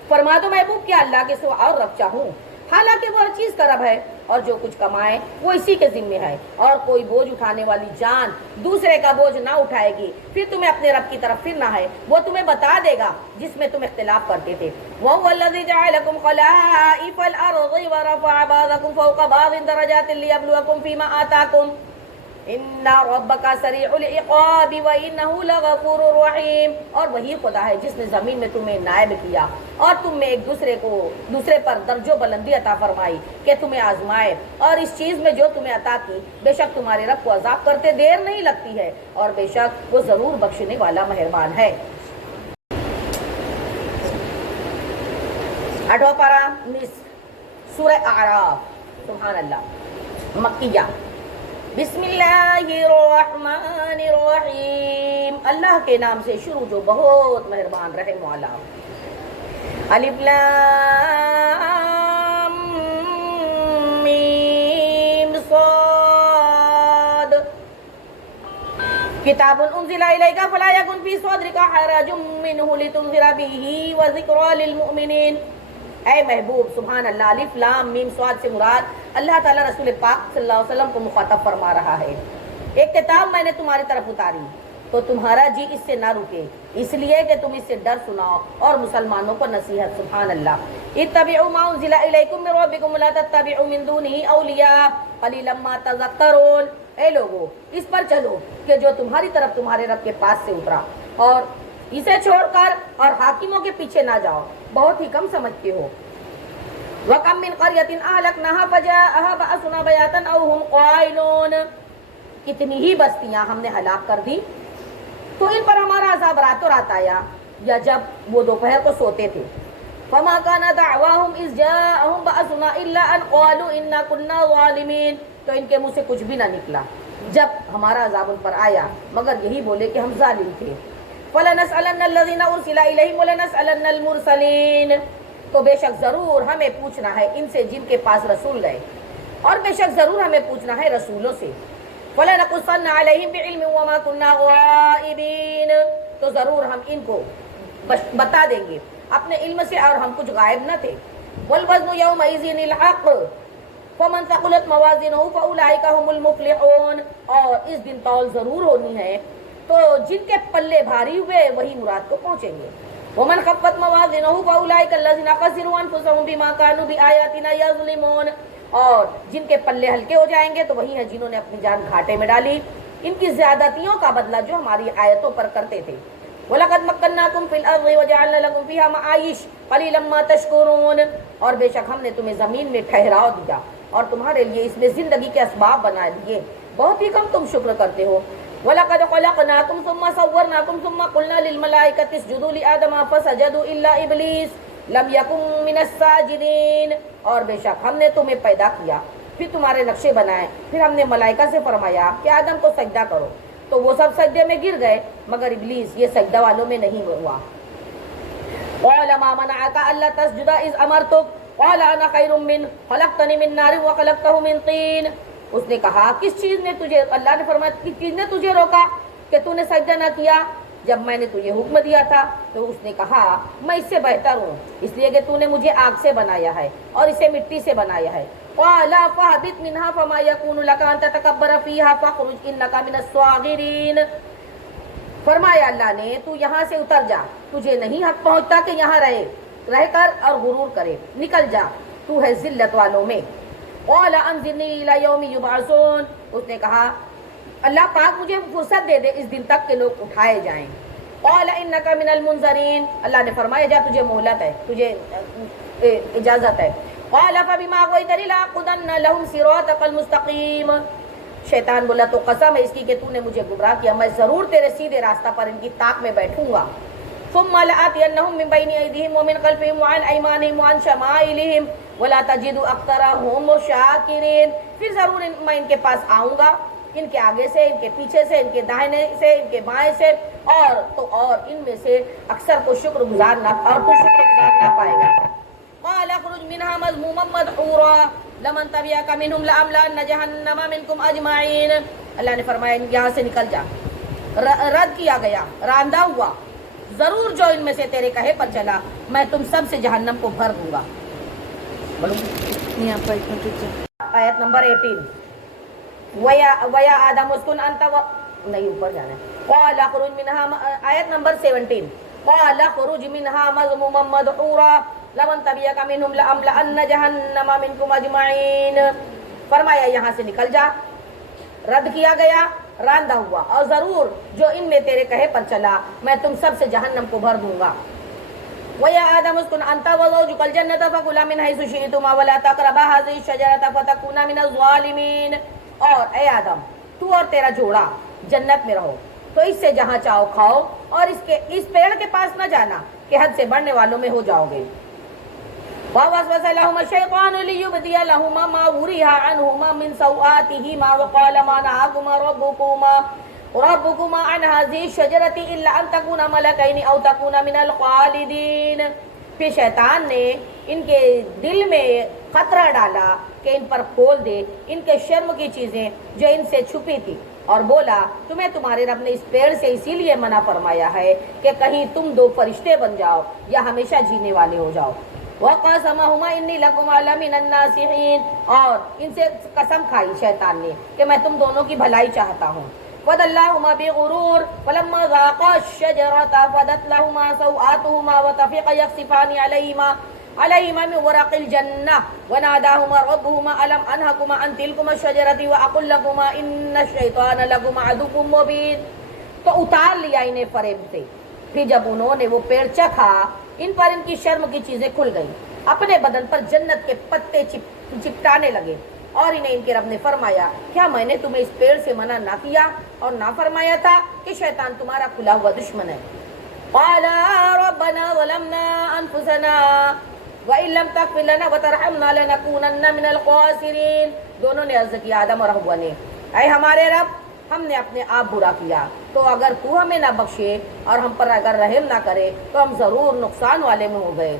فرما دو محبوب کیا اللہ کے سوا اور رب چاہوں حالانکہ وہ ہر چیز کا رب ہے اور جو کچھ کمائے وہ اسی کے ذمے ہے اور کوئی بوجھ اٹھانے والی جان دوسرے کا بوجھ نہ اٹھائے گی. پھر تمہیں اپنے رب کی طرف پھرنا ہے وہ تمہیں بتا دے گا جس میں تم اختلاف کرتے تھے. وَهُوَ الَّذِي جَعَلَكُمْ خَلَائِفَ الْأَرْضِ وَرَفَعَ بَعْضَكُمْ فَوْقَ بَعْضٍ دَرَجَاتٍ لِيَبْلُوَكُمْ فِي مَا آتَاكُمْ ان ربک سریع العقاب وانہ لغفور رحیم. اور وہی خدا ہے جس نے زمین میں تمہیں نائب کیا اور تم میں ایک دوسرے پر درج و بلندی عطا فرمائی کہ تمہیں آزمائے اور اس چیز میں جو تمہیں عطا کی بے شک تمہارے رب کو عذاب کرتے دیر نہیں لگتی ہے اور بے شک وہ ضرور بخشنے والا مہربان ہے. 8واں پارہ سورہ اعراف سبحان اللہ مکیہ. بسم اللہ الرحمن الرحیم. اللہ کے نام سے شروع جو بہت مہربان رحم والا. الف لام میم صاد. کتاب انزل الیک فلا یکن فی صدرک حرج منہ لتنذر بہ وذکری للمؤمنین. اے محبوب سبحان اللہ الف لام میم صاد سے مراد اللہ تعالیٰ رسول پاک صلی اللہ علیہ وسلم کو مخاطب فرما رہا ہے. ایک کتاب میں نے تمہاری طرف اتاری تو تمہارا جی اس سے نہ رکے، اس لیے کہ تم اس سے ڈر سناؤ اور مسلمانوں کو نصیحت۔ سبحان اللہ۔ اتبعوا ما انزل الیکم من ربکم ولا تتبعوا من دونه اولیاء قلیلا ما تذکرون۔ اے لوگو اس پر چلو کہ جو تمہاری طرف تمہارے رب کے پاس سے اترا، اور اسے چھوڑ کر اور حاکموں کے پیچھے نہ جاؤ، بہت ہی کم سمجھتے ہو۔ وَكَم مِّن قَرْيَةٍ أَهْلَكْنَاهَا فَجَاءَهَا بَأْسُنَا بَيَاتًا أَوْ هُمْ قَائِلُونَ، کتنی ہی بستیاں ہم نے ہلاک کر دی تو ان پر ہمارا عذاب راتوں رات آیا یا جب وہ دوپہر کو سوتے تھے۔ فَمَا كَانَ دَعْوَاهُمْ إِذْ جَاءَهُمْ بَأْسُنَا إِلَّا أَنْ قَالُوا إِنَّا كُنَّا ظَالِمِينَ، تو ان کے منہ سے کچھ بھی نہ نکلا جب ہمارا عذاب ان پر آیا مگر یہی بولے کہ ہم ظالم تھے۔ فَلَنَسْأَلَنَّ الَّذِينَ أُرْسِلَ إِلَيْهِمْ وَلَنَسْأَلَنَّ الْمُرْسَلِينَ، تو بے شک ضرور ہمیں پوچھنا ہے ان سے جن کے پاس رسول گئے، اور بے شک ضرور ہمیں پوچھنا ہے رسولوں سے۔ فَلَنَقُصَّنَّ عَلَيْهِمْ بِعِلْمٍ وَمَا كُنَّا غَائِبِينَ، تو ضرور ہم ان کو بتا دیں گے اپنے علم سے اور ہم کچھ غائب نہ تھے۔ وَالْوَزْنُ يَوْمَئِذٍ الْحَقُّ فَمَنْ ثَقُلَتْ مَوَازِينُهُ فَأُولَئِكَ هُمُ الْمُفْلِحُونَ، اور اس دن تول ضرور ہونی ہے تو جن کے پلے بھاری ہوئے وہی مراد کو پہنچیں گے۔ وَمَنْ خَفَّتْ مَوَازِينُهُ فَأُولَئِكَ الَّذِينَ خَسِرُوا أَنفُسَهُم بِمَا كَانُوا بِآيَاتِنَا يَظْلِمُونَ، اور جن کے پلے ہلکے ہو جائیں گے تو وہی ہیں جنہوں نے اپنی جان گھاٹے میں ڈالی ان کی زیادتیوں کا بدلہ جو ہماری آیتوں پر کرتے تھے۔ وَلَقَدْ مَكَّنَّاكُمْ فِي الْأَرْضِ وَجَعَلْنَا لَكُمْ فِيهَا مَعَايِشَ قَلِيلًا مَا تَشْكُرُونَ، اور بے شک ہم نے تمہیں زمین میں ٹھہراؤ دیا اور تمہارے لیے اس میں زندگی کے اسباب بنا دیے، بہت ہی کم تم شکر کرتے ہو۔ وَلَقَدْ خَلَقْنَاكُمْ ثُمَّ صَوَّرْنَاكُمْ ثُمَّ قُلْنَا لِلْمَلَائِكَةِ اسْجُدُوا لِآدَمَ فَسَجَدُوا إِلَّا إِبْلِيسَ لَمْ يَكُن مِّنَ السَّاجِدِينَ، اور بے شک ہم نے تمہیں پیدا کیا، پھر تمہارے نقشے بنائے، پھر ہم نے ملائکہ سے فرمایا کہ آدم کو سجدہ کرو، تو وہ سب سجدے میں گر گئے مگر ابلیس یہ سجدہ والوں میں نہیں ہوا۔ قَالَ مَا مَنَعَكَ أَلَّا تَسْجُدَ إِذْ أَمَرْتُكَ قَالَ أَنَا خَيْرٌ مِّنْهُ خَلَقْتَنِي مِن نَّارٍ وَخَلَقْتَهُ مِن طِينٍ، اس نے کہا کس چیز نے تجھے، اللہ نے فرمایا کس چیز نے تجھے روکا کہ تو نے سجدہ نہ کیا جب میں نے تجھے حکم دیا تھا؟ تو اس نے کہا میں اس سے بہتر ہوں اس لیے کہ تو نے مجھے آگ سے بنایا ہے اور اسے مٹی سے بنایا ہے۔ قَالَ فَاهْبِطْ مِنْهَا فَمَا يَكُونُ لَكَ أَن تَتَكَبَّرَ فِيهَا فَاخْرُجْ إِنَّكَ مِنَ الصَّاغِرِينَ، فرمایا اللہ نے تو یہاں سے اتر جا، تجھے نہیں حق پہنچتا کہ یہاں رہ کر اور غرور کرے، نکل جا، تو ہے ذلت والوں میں۔ قَالَ أَنظِرْنِي إِلَى يَوْمِ يُبْعَثُونَ، اس نے کہا اللہ پاک مجھے فرصت دے دے اس دن تک کہ لوگ اٹھائے جائیں۔ قَالَ إِنَّكَ مِنَ الْمُنظَرِينَ، اللہ نے فرمایا جا تجھے مہلت ہے، تجھے اجازت ہے۔ قَالَ فَبِمَا أَغْوَيْتَنِي لَأَقْعُدَنَّ لَهُمْ صِرَاطَكَ الْمُسْتَقِيمَ، شیطان بولا تو قسم ہے اس کی کہ تو نے مجھے گمراہ کیا، میں ضرور تیرے سیدھے راستہ پر ان کی طاق میں بیٹھوں گا۔ ثُمَّ لَآتِيَنَّهُم مِّن بَيْنِ أَيْدِيهِمْ وَمِنْ خَلْفِهِمْ وَعَنْ أَيْمَانِهِمْ وَعَنْ شَمَائِلِهِمْ وَلَا تَجِدُ أَكْثَرَهُمْ شَاكِرِينَ، پھر ضرور میں ان کے پاس آؤں گا، ان کے آگے سے، ان کے پیچھے سے، ان کے داہنے سے، ان کے بائیں سے، اور ان میں سے اکثر کو شکر گزار نہ پائے گا۔ قَالَ اخْرُجْ مِنْهَا مَذْمُومًا مَدْحُورًا لَمَن تَبِعَكَ مِنْهُمْ لَأَمْلَأَنَّ جَهَنَّمَ مِنْكُمْ أَجْمَعِينَ، اللہ نے فرمایا یہاں سے نکل جا، رد کیا گیا، راندہ ہوا، ضرور جو ان میں سے تیرے کہے پر چلا میں تم سب سے جہنم کو بھر دوں گا۔ آیت نمبر 18، وَيَا آدَمُ اسْكُنْ أَنْتَ نہیں اوپر جانا ہے۔ قَالَ اخْرُجْ مِنْهَا، آیت نمبر 17، قَالَ اخْرُجْ مِنْهَا مَذْمُومًا مَدْحُورًا لَمَن تَبِعَكَ مِنْهُمْ لَأَمْلَأَنَّ جَهَنَّمَ مِنْكُمْ أَجْمَعِينَ، فرمایا یہاں سے نکل جا، رد کیا گیا، راندہ ہوا، اور ضرور جو ان میں تیرے کہے پر چلا میں تم سب سے جہنم کو بھر دوں گا۔ وَيَا آدَمُ اسْكُنْ أَنْتَ وَزَوْجُكَ الْجَنَّةَ فَكُلَا مِنْ حَيْثُ شِئْتُمَا وَلَا تَقْرَبَا هَٰذِهِ الشَّجَرَةَ فَتَكُونَا مِنَ الظَّالِمِينَ، اور اے آدم تو اور تیرا جوڑا جنت میں رہو، تو اس سے جہاں چاہو کھاؤ اور اس پیڑ کے پاس نہ جانا کہ حد سے بڑھنے والوں میں ہو جاؤ گے۔ وَوَسْوَسَ لَهُمَا الشَّيْطَانُ لِيُبْدِيَ لَهُمَا مَا وُرِيَ عَنْهُمَا مِنْ سَوْآتِهِمَا وَقَالَ مَا نَهَاكُمَا رَبُّكُمَا عَنْ هَٰذِهِ الشَّجَرَةِ إِلَّا أَن تَكُونَا مَلَكَيْنِ أَوْ تَكُونَا مِنَ الْخَالِدِينَ، پھر شیطان نے ان کے دل میں خطرہ ڈالا کہ ان پر کھول دے ان کے شرم کی چیزیں جو ان سے چھپی تھی، اور بولا تمہیں تمہارے رب نے اس پیڑ سے اسی لیے منع فرمایا ہے کہ کہیں تم دو فرشتے بن جاؤ یا ہمیشہ جینے والے ہو جاؤ۔ وَقَاسَمَهُمَا إِنِّي لَكُمَا لَمِنَ النَّاصِحِينَ، اور ان سے قسم کھائی شیطان نے کہ میں تم دونوں کی بھلائی چاہتا ہوں۔ فدلاهما بغرور فلما ذاقا الشجرة بدت لهما سوآتهما وطفقا يخصفان عليهما من ورق الجنة وناداهما ربهما ألم أنهكما عن تلكما الشجرة وأقل لكما إن الشيطان لكما عدو مبين. تو اتار لیا انہیں فریب سے. پھر جب انہوں نے وہ پیڑ چکھا ان پر ان کی شرم کی چیزیں کھل گئیں. اپنے بدن پر جنت کے پتے چپٹانے لگے اور انہیں ان کے رب نے فرمایا کیا میں نے تمہیں اس پیڑ سے منع نہ کیا اور نہ فرمایا تھا کہ شیطان تمہارا کھلا ہوا دشمن ہے. قالا ربنا ظلمنا انفسنا وَإِن لَّمْ تَغْفِرْ لَنَا وَتَرْحَمْنَا لَنَكُونَنَّ مِنَ الْخَاسِرِينَ. دونوں نے عرض کیا آدم اور حوا نے اے ہمارے رب ہم نے اپنے آپ برا کیا تو اگر تو ہمیں نہ بخشے اور ہم پر اگر رحم نہ کرے تو ہم ضرور نقصان والے میں ہو گئے.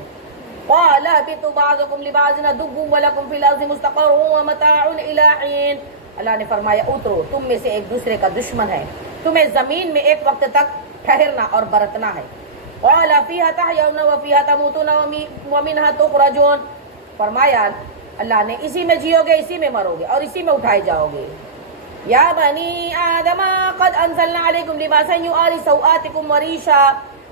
قَالَ اهْبِطُوا بَعْضُكُمْ لِبَعْضٍ عَدُوٌّ وَلَكُمْ فِي الْأَرْضِ مُسْتَقَرٌّ وَمَتَاعٌ إِلَىٰ حِينٍ. اللہ نے فرمایا اترو تم میں سے ایک دوسرے کا دشمن ہے تمہیں زمین میں ایک وقت تک ٹھہرنا اور برتنا ہے. قال فيها تحيون وفيها تموتون ومنها تخرجون. فرمایا اللہ نے اسی میں جیو گے اسی میں مرو گے اور اسی میں اٹھائے جاؤ گے. یا بنی آدم قد انزلنا علیکم لباسا یواری سوآتکم وریشا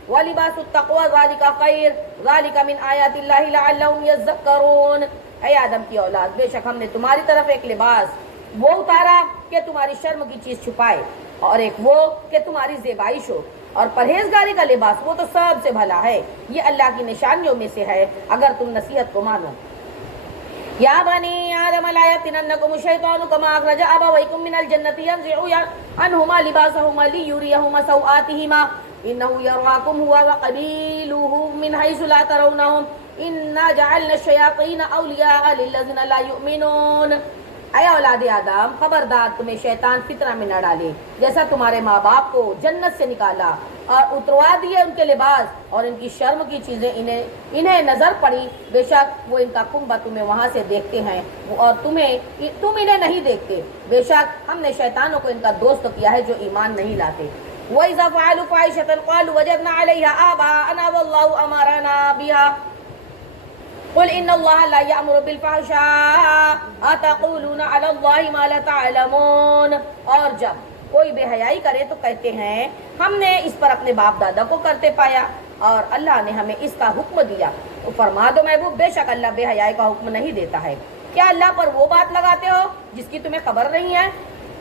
ولباس التقوی ذالک خیر ذالک من آیات اللہ لعلہم یذکرون. اے آدم کی اولاد بے شک ہم نے تمہاری طرف ایک لباس وہ اتارا کہ تمہاری شرم کی چیز چھپائے اور ایک وہ کہ تمہاری زیبائش ہو اور پرہیزگاری کا لباس وہ تو سب سے بھلا ہے. یہ اللہ کی نشانیوں میں سے ہے اگر تم نصیحت کو مانو. یا بنی آدم لا یفتننکم الشیطان کما اخرج ابویکم من الجنة ینزع عنہما لباسہما لیریہما سوآتہما انہ یراکم ہوا وقبیلہ من حیث لا ترونہم انا جعلنا الشیاطین اولیاء للذین لا یؤمنون. اے اولاد آدم خبردار تمہیں شیطان فطرہ میں نہ ڈالے جیسا تمہارے ماں باپ کو جنت سے نکالا اور اتروا دیے ان کے لباس اور ان کی شرم کی چیزیں انہیں نظر پڑی. بے شک وہ ان کا کنبہ تمہیں وہاں سے دیکھتے ہیں اور تم انہیں نہیں دیکھتے. بے شک ہم نے شیطانوں کو ان کا دوست کیا ہے جو ایمان نہیں لاتے. وَإِذَا فَعَلُوا فَاحِشَةً قَالُوا وَجَدْنَا عَلَيْهَا آبَاءَنَا وَاللَّهُ أَمَرَنَا بِهَا قل ان اللہ لا یأمر بالفحشاء اتقولون علی اللہ ما لا تعلمون. اور جب کوئی بے حیائی کرے تو کہتے ہیں ہم نے اس پر اپنے باپ دادا کو کرتے پایا اور اللہ نے ہمیں اس کا حکم دیا. تو فرما دو محبوب بے شک اللہ بے حیائی کا حکم نہیں دیتا ہے. کیا اللہ پر وہ بات لگاتے ہو جس کی تمہیں خبر نہیں ہے؟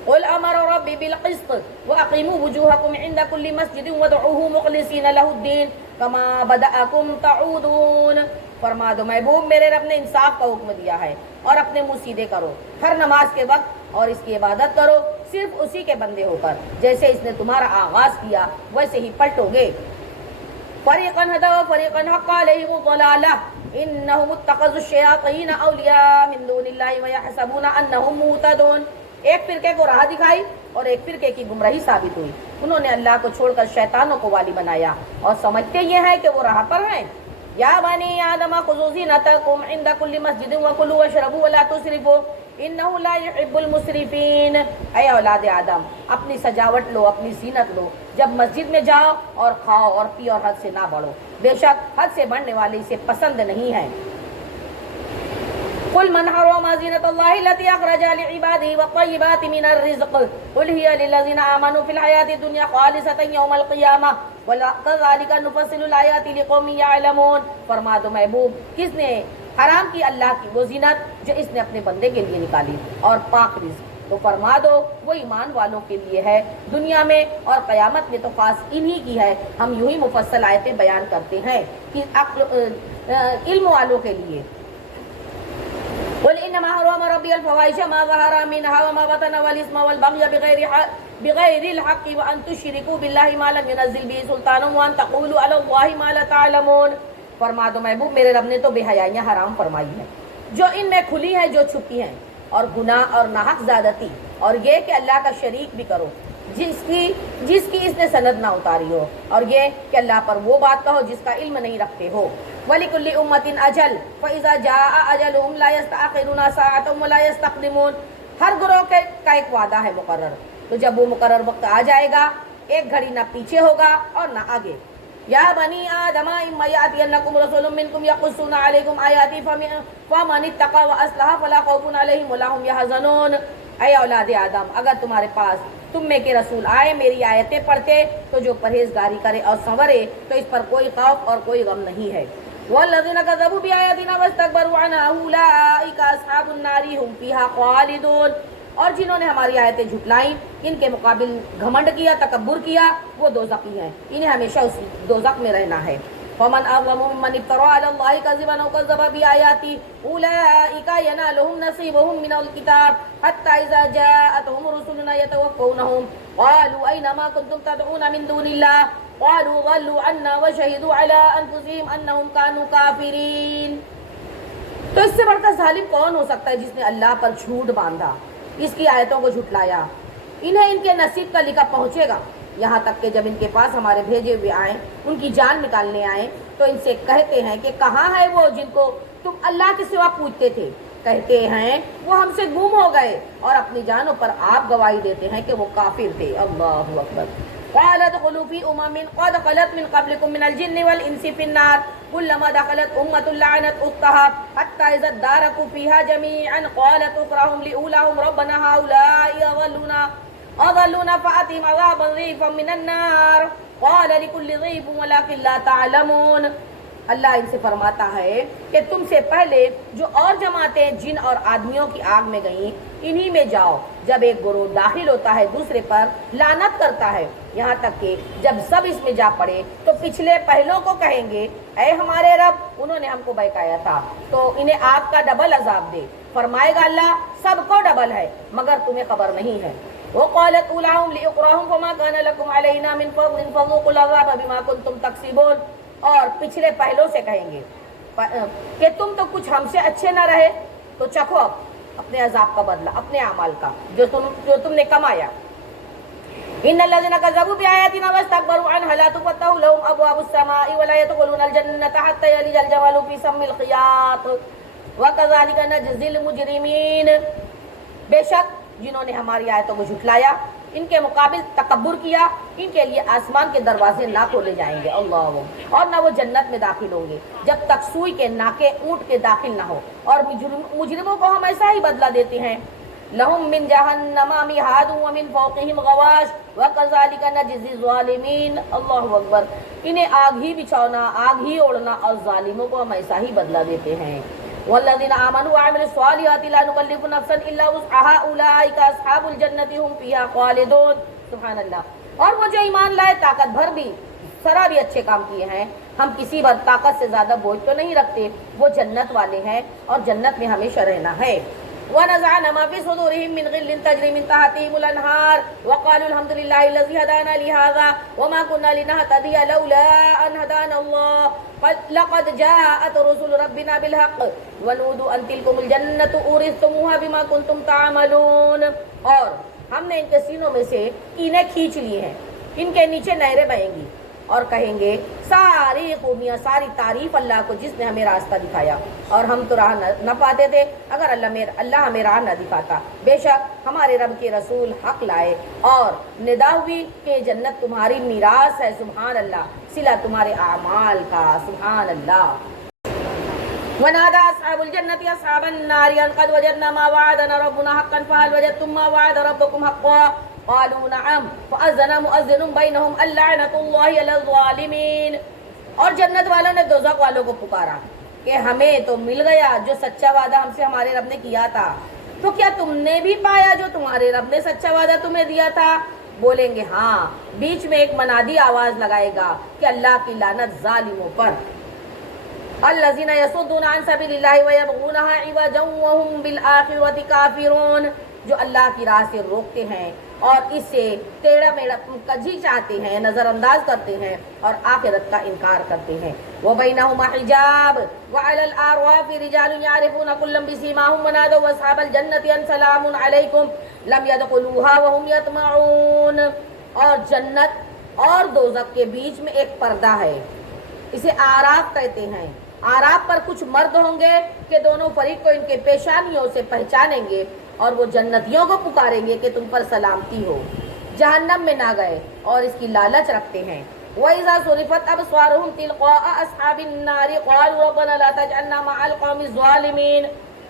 قل امر ربی بالقسط واقیموا وجوہکم عند کل مسجد وادعوہ مخلصین لہ الدین کما بدأکم تعودون. فرما دو محبوب میرے رب نے انصاف کا حکم دیا ہے اور اپنے منہ سیدھے کرو ہر نماز کے وقت اور اس کی عبادت کرو صرف اسی کے بندے ہو کر جیسے اس نے تمہارا آغاز کیا ویسے ہی پلٹو گے. فریقا ہدی وفریقا حق علیہم الضلالہ انہم اتخذوا الشیاطین اولیاء من دون اللہ ویحسبون انہم مہتدون. ایک فرقے کو راہ دکھائی اور ایک فرقے کی گمراہی ثابت ہوئی. انہوں نے اللہ کو چھوڑ کر شیطانوں کو والی بنایا اور سمجھتے یہ ہیں کہ وہ راہ پر ہیں. یا بنی آدم خذوا زینتکم عند کل مسجد وکلوا واشربوا ولا تسرفوا انہ لا یحب المسرفین. اے اولاد آدم اپنی سجاوٹ لو اپنی زینت لو جب مسجد میں جاؤ اور کھاؤ اور پی اور حد سے نہ بڑھو بے شک حد سے بڑھنے والے اسے پسند نہیں ہے. قل من حرم زینت اللہ التي اخرج لعباده والطیبات من الرزق قل هي للذین آمنوا في الحیاة الدنیا خالصة یوم القیامہ وَكَذَلِكَ نُفَصِّلُ الْآيَاتِ لِقَوْمٍ يَعْلَمُونَ. فرما دو محبوب کس نے حرام کی اللہ کی وہ زینت جو اس نے اپنے بندے کے لیے نکالی اور پاک رزق تو فرما دو وہ ایمان والوں کے لیے ہے دنیا میں اور قیامت میں تو خاص انہی کی ہے. ہم یوں ہی مفصل آیتیں بیان کرتے ہیں کہ علم والوں کے لیے. قل انما حرم ربی الفواحش ما ظهر منها وما بطن والاثم والبغي بغیر الحق وان تشركوا بالله ما لم ينزل به سلطانا وان تقولوا على الله ما لا تعلمون. فرما دو محبوب میرے رب نے تو بے حیائیاں حرام فرمائی ہیں جو ان میں کھلی ہیں جو چھپی ہیں اور گناہ اور ناحق زیادتی اور یہ کہ اللہ کا شریک بھی کرو جس کی اس نے سند نہ اتاری ہو اور یہ کہ اللہ پر وہ بات کہو جس کا علم نہیں رکھتے ہو. وَلِكُلِّ أُمَّةٍ أَجَلٌ فَإِذَا جَاءَ أَجَلُهُمْ لَا يَسْتَأْخِرُونَ سَاعَةً وَلَا يَسْتَقْدِمُونَ. ہر گروہ کا ایک وعدہ ہے مقرر تو جب وہ مقرر وقت آ جائے گا ایک گھڑی نہ پیچھے ہوگا اور نہ آگے. یا بنی آدم اما یأتینکم رسول منکم یقصون علیکم آیاتی فمن اتقی واصلح فلا خوف علیہم ولا هم یحزنون. اے اولاد آدم اگر تمہارے پاس تم میں کے رسول آئے میری آیتیں پڑھتے تو جو پرہیزگاری کرے اور سنورے تو اس پر کوئی خوف اور کوئی غم نہیں ہے۔ والذین کذبوا بآیاتنا واستکبروا عنہا اولئک اصحاب النار هم فیہا خالدون، اور جنہوں نے ہماری آیتیں جھٹلائیں، ان کے مقابل گھمنڈ کیا، تکبر کیا، وہ دوزخی ہیں، انہیں ہمیشہ اس دوزخ میں رہنا ہے۔ فمن اظلم ممن افترى على الله كذبا او كذب بآياته اولئك ينالهم نصيبهم من الكتاب حتى اذا جاءتهم رسلنا يتوفونهم قالوا اين ما كنتم تدعون من دون الله قالوا ضلوا عنا وشهدوا على انفسهم انهم كانوا كافرين۔ تو اس سے بڑھ کر ظالم کون ہو سکتا ہے جس نے اللہ پر جھوٹ باندھا، اس کی آیتوں کو جھٹلایا؟ انہیں ان کے نصیب کا لکھا پہنچے گا، یہاں تک کہ جب ان کے پاس ہمارے بھیجے ہوئے آئیں، ان کی جان نکالنے آئیں تو ان سے کہتے ہیں کہ کہاں ہے وہ جن کو تم اللہ کے سوا پوجتے تھے؟ کہتے ہیں وہ ہم سے گم ہو گئے، اور اپنی جانوں پر آپ گواہی دیتے ہیں کہ وہ کافر تھے۔ اللہ اکبر۔ قال ادخلوا في قد خلت من قبلكم من الجن والانس في النار كلما دخلت امة لعنت اختها حتى اذا اداركوا فيها جميعا قالت اخراهم لاولاهم ربنا هؤلاء اضلونا فاتهم عذابا ضعيفا من النار قال لكل ضعيف ولكن لا تعلمون۔ اللہ ان سے فرماتا ہے کہ تم سے پہلے جو اور جماعتیں جن اور آدمیوں کی آگ میں گئیں، انہی میں جاؤ، جب ایک گروہ داخل ہوتا ہے دوسرے پر لعنت کرتا ہے، یہاں تک کہ جب سب اس میں جا پڑے تو پچھلے پہلوں کو کہیں گے اے ہمارے رب انہوں نے ہم کو بہکایا تھا تو انہیں آگ کا ڈبل عذاب دے۔ فرمائے گا اللہ سب کو ڈبل ہے مگر تمہیں خبر نہیں ہے۔ وقالت اولاهم لاخراهم فما كان لكم علينا من فضل فذوقوا العذاب بما كنتم تكسبون، اور پچھلے پہلوں سے کہیں گے کہ تم تو کچھ ہم سے اچھے نہ رہے تو چکھو اب اپنے عذاب کا بدلہ، اپنے اعمال کا جو تم نے کمایا۔ ان الذين كذبوا بآياتنا واستكبروا عنها لا تفتح لهم ابواب السماء ولا يدخلون الجنة حتى يلج الجمل في سم الخياط وكذلك نجزي المجرمين۔ بے شک جنہوں نے ہماری آیتوں کو جھٹلایا، ان کے مقابل تکبر کیا، ان کے لیے آسمان کے دروازے نہ کھولے جائیں گے اللہ، اور نہ وہ جنت میں داخل ہوں گے جب تک سوئی کے ناکے اونٹ کے داخل نہ ہو، اور مجرموں کو ہم ایسا ہی بدلہ دیتے ہیں۔ لہم من جہنم مہاد ومن فوقہم غواش وکذالک نجزی الظالمین۔ اللہ اکبر۔ انہیں آگ ہی بچھونا، آگ ہی اوڑھنا، اور ظالموں کو ہم ایسا ہی بدلہ دیتے ہیں۔ والذین آمنوا وعملوا الصالحات لا نکلف نفسا الا وسعها اولئک اصحاب الجنة هم فیہا خالدون۔ سبحان اللہ۔ اور وہ جو ایمان لائے طاقت بھر بھی ذرا بھی اچھے کام کیے ہیں، ہم کسی پر طاقت سے زیادہ بوجھ تو نہیں رکھتے، وہ جنت والے ہیں اور جنت میں ہمیشہ رہنا ہے۔ ونزعنا ما في صدورهم من غل تجري من تحتهم الانهار وقالوا الحمد لله الذي هدانا لهذا وما كنا لنهتدي لولا ان هدانا الله لقد جاءت رسل ربنا بالحق ونودوا ان تلكم الجنة اورثتموها بما كنتم تعملون۔ اور ہم نے ان کے سینوں میں سے کینے کھینچ لیے ہیں، ان کے نیچے نہریں بہیں گی، اور کہیں گے ساری خوبیاں، ساری تعریف اللہ کو جس نے ہمیں راستہ دکھایا، اور ہم تو راہ نہ پاتے تھے اگر اللہ ہمیں راہ نہ دکھاتا۔ بے شک ہمارے رب کے رسول حق لائے اور ندا ہوئی کہ جنت تمہاری میراث ہے، سبحان اللہ، صلہ تمہارے اعمال کا، سبحان اللہ۔ ونادى أصحاب الجنة أصحاب النار أن قد وجدنا ما وعدنا ربنا حقا فهل وجدتم ما وعد ربكم حقا قالوا نعم فأذن مؤذن بينهم اللعنة الله على الظالمين۔ اور جنت والوں نے دوزخ والوں کو پکارا کہ ہمیں تو مل گیا جو سچا وعدہ ہم سے ہمارے رب نے کیا تھا، تو کیا تم نے بھی پایا جو تمہارے رب نے سچا وعدہ تمہیں دیا تھا؟ بولیں گے ہاں۔ بیچ میں ایک منادی آواز لگائے گا کہ اللہ کی لعنت ظالموں پر۔ الذين يصدون عن سبيل الله ويبغونها عوجا وهم بالآخرة كافرون، جو اللہ کی راہ سے روکتے ہیں اور اس سے ٹیڑھا میڑھا کجی چاہتے ہیں، نظر انداز کرتے ہیں اور آخرت کا انکار کرتے ہیں۔ وبينهما حجاب وعلى الأعراف رجال يعرفون كلا بسيماهم ونادوا أصحاب الجنة أن سلام عليكم لم يدخلوها وهم يطمعون۔ اور جنت اور دوزخ کے بیچ میں ایک پردہ ہے، اسے آراف کہتے ہیں۔ آراف پر کچھ مرد ہوں گے کہ دونوں فریق کو ان کے پیشانیوں سے پہچانیں گے اور وہ جنتیوں کو پکاریں گے کہ تم پر سلامتی ہو، جہنم میں نہ گئے، اور اس کی لالچ رکھتے ہیں۔ وَإِذَا صُرِفَتْ أَبْصَارُهُمْ تِلْقَاءَ أَصْحَابِ النَّارِ قَالُوا رَبَّنَا لَا تَجْعَلْنَا مَعَ الْقَوْمِ الظَّالِمِينَ۔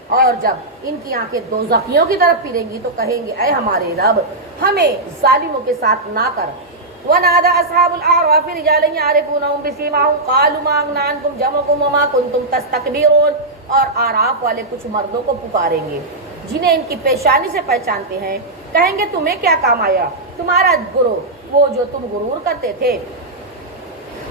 اور جب ان کی آنکھیں دوزخیوں کی طرف پھریں گی تو کہیں گے اے ہمارے رب ہمیں ظالموں کے ساتھ نہ کر۔ وَنَادَى أَصْحَابُ الْأَعْرَافِ رِجَالًا يَعْرِفُونَهُم بِسِيمَاهُمْ قَالُوا مَا أَغْنَىٰ عَنكُمْ جَمْعُكُمْ وَمَا كُنتُمْ تَسْتَكْبِرُونَ، اور آراف والے کچھ مردوں کو پکاریں گے جنہیں ان کی پیشانی سے پہچانتے ہیں، کہیں گے تمہیں کیا کام آیا تمہارا گروہ وہ جو تم غرور کرتے تھے۔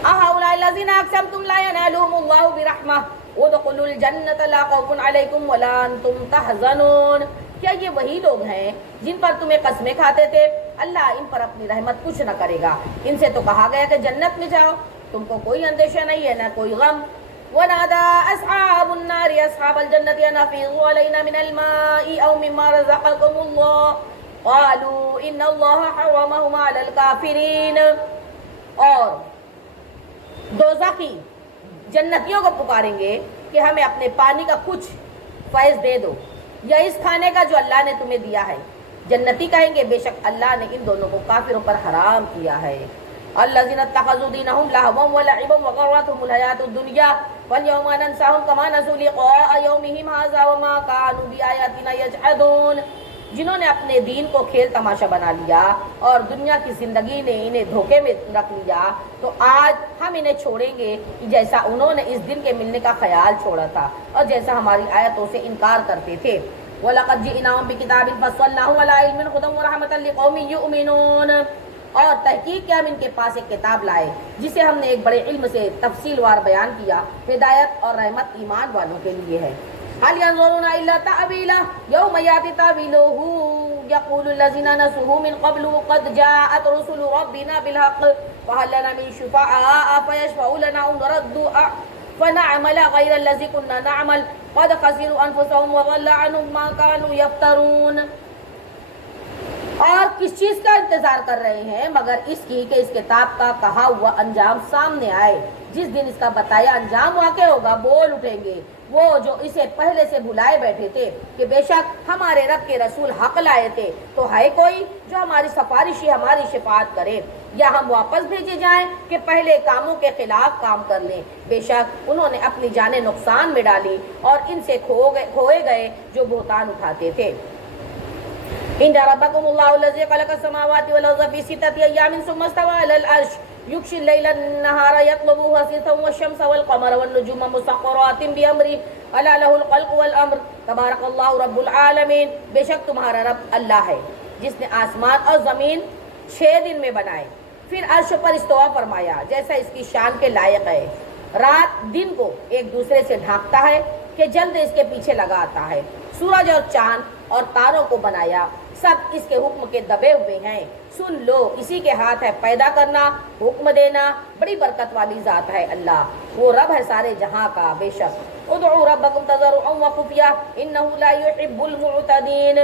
أَهَٰؤُلَاءِ الَّذِينَ أَقْسَمْتُمْ لَا يَنَالُهُمُ اللَّهُ بِرَحْمَةٍ ادخلوا الجنة لا خوف علیکم ولا انتم تحزنون، کیا یہ وہی لوگ ہیں جن پر تمہیں قسمیں کھاتے تھے اللہ ان پر اپنی رحمت کچھ نہ کرے گا، ان سے تو کہا گیا کہ جنت میں جاؤ، تم کو کوئی اندیشہ نہیں ہے نہ کوئی غم۔ ونادى أصحاب النار أصحاب الجنة أن أفيضوا علينا من الماء أو مما رزقكم الله قالوا إن الله حرمهما على الكافرين، اور دوزخی جنتیوں کو پکاریں گے کہ ہمیں اپنے پانی کا کچھ فیض دے دو یا اس کھانے کا جو اللہ نے تمہیں دیا ہے۔ جنتی کہیں گے بے شک اللہ نے ان دونوں کو کافروں پر حرام کیا ہے۔ الذین اتخذوا دینہم لہوا ولعبا وغرتہم الحیاۃ الدنیا فالیوم ننساہم کما نسوا لقاء یومہم ھذا وما کانوا بآیاتنا یجحدون، جنہوں نے اپنے دین کو کھیل تماشا بنا لیا اور دنیا کی زندگی نے انہیں دھوکے میں رکھ لیا، تو آج ہم انہیں چھوڑیں گے جیسا انہوں نے اس دن کے ملنے کا خیال چھوڑا تھا اور جیسا ہماری آیتوں سے انکار کرتے تھے۔ وَلَقَدْ جِئْنَاهُمْ بِكِتَابٍ فَصَّلْنَاهُ عَلَىٰ عِلْمٍ هُدًى وَرَحْمَةً لِقَوْمٍ يُؤْمِنُونَ، اور تحقیق کیا ہم ان کے پاس ایک کتاب لائے جسے ہم نے ایک بڑے علم سے تفصیل وار بیان کیا، ہدایت اور رحمت ایمان والوں کے لیے ہے۔ هل ينظرون إلا تأويله يوم يأتي تأويله يقول الذين نسوه من قبل قد جاءت رسل ربنا بالحق فهل لنا من شفعاء فيشفعوا لنا أو نرد فنعمل غير الذي كنا نعمل قد خسروا أنفسهم وضل عنهم ما كانوا يفترون، اور کس چیز کا انتظار کر رہے ہیں مگر اس کی کہ اس کتاب کا کہا ہوا انجام سامنے آئے، جس دن اس کا بتایا انجام واقع ہوگا بول اٹھیں گے وہ جو اسے پہلے سے بھلائے بیٹھے تھے کہ بے شک ہمارے رب کے رسول حق لائے تھے، تو ہے کوئی جو ہماری سفارشی ہماری شفاعت کرے یا ہم واپس بھیجے جائیں کہ پہلے کاموں کے خلاف کام کر لیں، بے شک انہوں نے اپنی جانیں نقصان میں ڈالی اور ان سے کھوئے گئے جو بہتان اٹھاتے تھے۔ إن ربكم الله الذي خلق السماوات والأرض في 6 أيام ثم استوى على العرش يغشي الليل النهار يطلبه حثيثا والشمس والقمر والنجوم مسخرات بأمره ألا له الخلق والأمر تبارك الله رب العالمين، بے شک تمہارا رب اللہ ہے جس نے آسمان اور زمین 6 دن میں بنائے، پھر عرش پر استوا فرمایا جیسا اس کی شان کے لائق ہے، رات دن کو ایک دوسرے سے ڈھانکتا ہے کہ جلد اس کے پیچھے لگا آتا ہے، سورج اور چاند اور تاروں کو بنایا، سب اس کے حکم کے دبے ہوئے ہیں، سن لو اسی کے ہاتھ ہے پیدا کرنا حکم دینا، بڑی برکت والی ذات ہے اللہ، وہ رب ہے سارے جہاں کا، بے شک ادعوا ربکم تضرعا وخفیا انہ لا يحب المعتدین،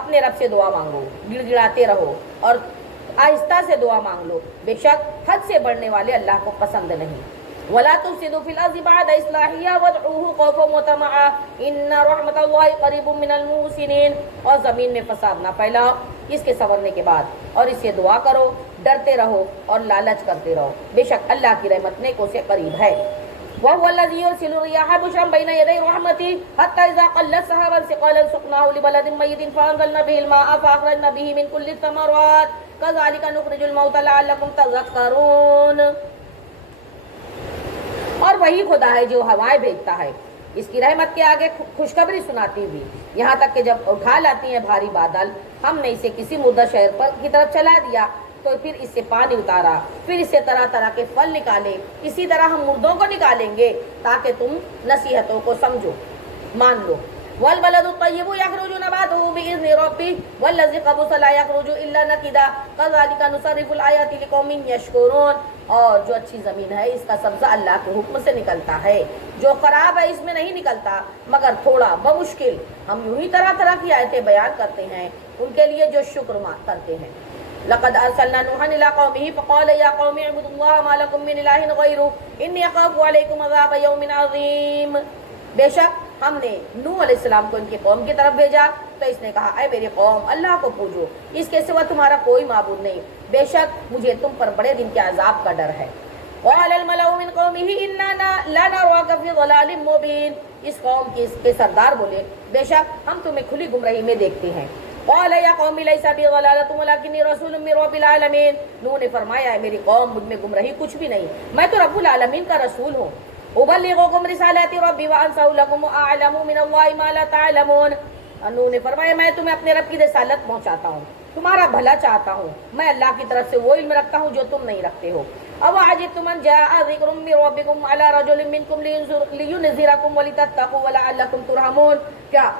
اپنے رب سے دعا مانگو گڑ گڑاتے رہو اور آہستہ سے دعا مانگ لو، بے شک حد سے بڑھنے والے اللہ کو پسند نہیں۔ ولا تفسدوا في الارض بعد اصلاحها وادعوه خوفا وطمعا ان رحمت اللہ قریب من المحسنین، اور زمین میں فساد نہ پھیلاؤ اس کے سنورنے کے بعد اور اس سے دعا کرو، ڈرتے رہو اور لالچ کرتے رہو، بے شک اللہ کی رحمت نیکوں سے قریب ہے۔ وهو الذي يرسل الرياح بشرا بين يدي رحمته حتى اذا قلت سحابا ثقالا سقناه لبلد ميت فانزلنا به الماء فاخرجنا به من كل الثمرات كذلك نخرج الموتى لعلكم تذكرون، اور وہی خدا ہے جو ہوائیں بھیجتا ہے اس کی رحمت کے آگے خوشخبری سناتی ہوئی، یہاں تک کہ جب اٹھا لاتی ہیں بھاری بادل، ہم نے اسے کسی مردہ شہر پر کی طرف چلا دیا تو پھر اس سے پانی اتارا، پھر اس سے طرح طرح کے پھل نکالے، اسی طرح ہم مردوں کو نکالیں گے تاکہ تم نصیحتوں کو سمجھو مان لو۔ والبلد الطيب يخرج نباته بإذن ربه والذي خبث لا يخرج إلا نكدا كذلك نصرف الآيات لقوم يشكرون، اور جو اچھی زمین ہے اس کا سبزہ اللہ کے حکم سے نکلتا ہے، جو خراب ہے اس میں نہیں نکلتا مگر تھوڑا بمشکل، ہم یوں ہی طرح طرح کی آیتیں بیان کرتے ہیں ان کے لیے جو شکر کرتے ہیں۔ لقد ارسلنا نوحا الى قومه فقال يا قوم اعبدوا الله ما لكم من اله غيره اني اخاف عليكم عذاب يوم عظيم، بے شک ہم نے نوح علیہ السلام کو ان کی قوم کی طرف بھیجا تو اس نے کہا اے میری قوم اللہ کو پوجو، اس کے سوا تمہارا کوئی معبود نہیں، بے شک مجھے تم پر بڑے دن کے عذاب کا ڈر ہے۔ قال الملأ من قومه اننا لنراك في ضلال مبين، اس قوم کے سردار بولے بے شک ہم تمہیں کھلی گمراہی میں دیکھتے ہیں. قال یا قوم لیس بی ضلالۃ ولکنی رسول من رب العالمین. نوح نے فرمایا ہے میری قوم مجھ میں گمراہی کچھ بھی نہیں، میں تو رب العالمین کا رسول ہوں. ابلغکم رسالات ربی وانصح لکم واعلم من اللہ ما لا تعلمون. نوح نے فرمایا میں تمہیں اپنے رب کی رسالت پہنچاتا ہوں، تمہارا بھلا چاہتا ہوں، میں اللہ کی طرف سے وہ علم رکھتا ہوں جو تم نہیں رکھتے ہو. او عجبتم ان جاء ذکر من ربکم علی رجل منکم لینذرکم ولتتقوا ولعلکم ترحمون. کیا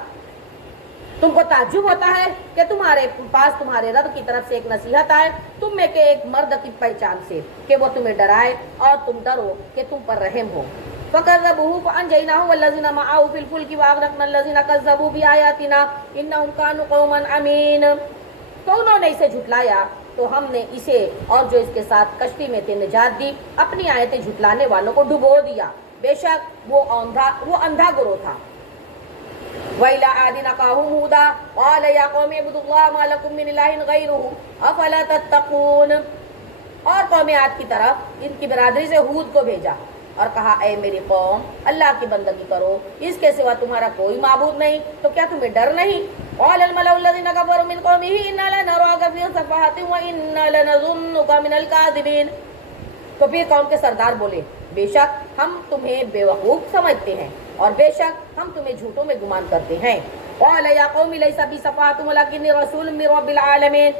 تم کو تعجب ہوتا ہے کہ تمہارے پاس تمہارے رب کی طرف سے ایک نصیحت آئے تم میں کے ایک مرد کی پہچان سے کہ وہ تمہیں ڈرائے اور تم ڈرو کہ تم پر رحم ہو. فَكَذَّبُوهُ فَأَنْجَيْنَاهُ وَالَّذِينَ مَعَهُ فِي الْفُلْكِ وَأَغْرَقْنَا الَّذِينَ كَذَّبُوا بِآيَاتِنَا إِنَّهُمْ كَانُوا قَوْمًا عَمِينَ. تو انہوں نے اسے جھٹلایا تو ہم نے اسے اور جو اس کے ساتھ کشتی میں تھے نجات دی، اپنی آیتیں جھٹلانے والوں کو ڈبو دیا، بے شک وہ اندھا گروہ تھا. وَإِلَىٰ عَادٍ أَخَاهُمْ هُودًا قَالَ يَا قَوْمِ اعْبُدُوا اللَّهَ مَا لَكُم مِّنْ إِلَٰهٍ غَيْرُهُ أَفَلَا تَتَّقُونَ. اور قوم عاد کی طرف ان کی برادری سے ہود کو بھیجا اور کہا اے میری قوم اللہ کی بندگی کرو، اس کے سوا تمہارا کوئی معبود نہیں، تو کیا تمہیں ڈر نہیں؟ قَالَ الْمَلَأُ الَّذِينَ كَفَرُوا مِنْ قَوْمِهِ إِنَّا لَنَرَاكَ فِي سَفَاهَةٍ وَإِنَّا لَنَظُنُّكَ مِنَ الْكَاذِبِينَ. تو پھر قوم کے سردار بولے بے شک ہم تمہیں بے وقوف سمجھتے ہیں اور بے شک ہم تمہیں جھوٹوں میں گمان کرتے ہیں. قَالَ يَا قَوْمِ لَيْسَ بِي سَفَاهَةٌ وَلَكِنِّي رَسُولٌ مِّن رَّبِّ الْعَالَمِينَ.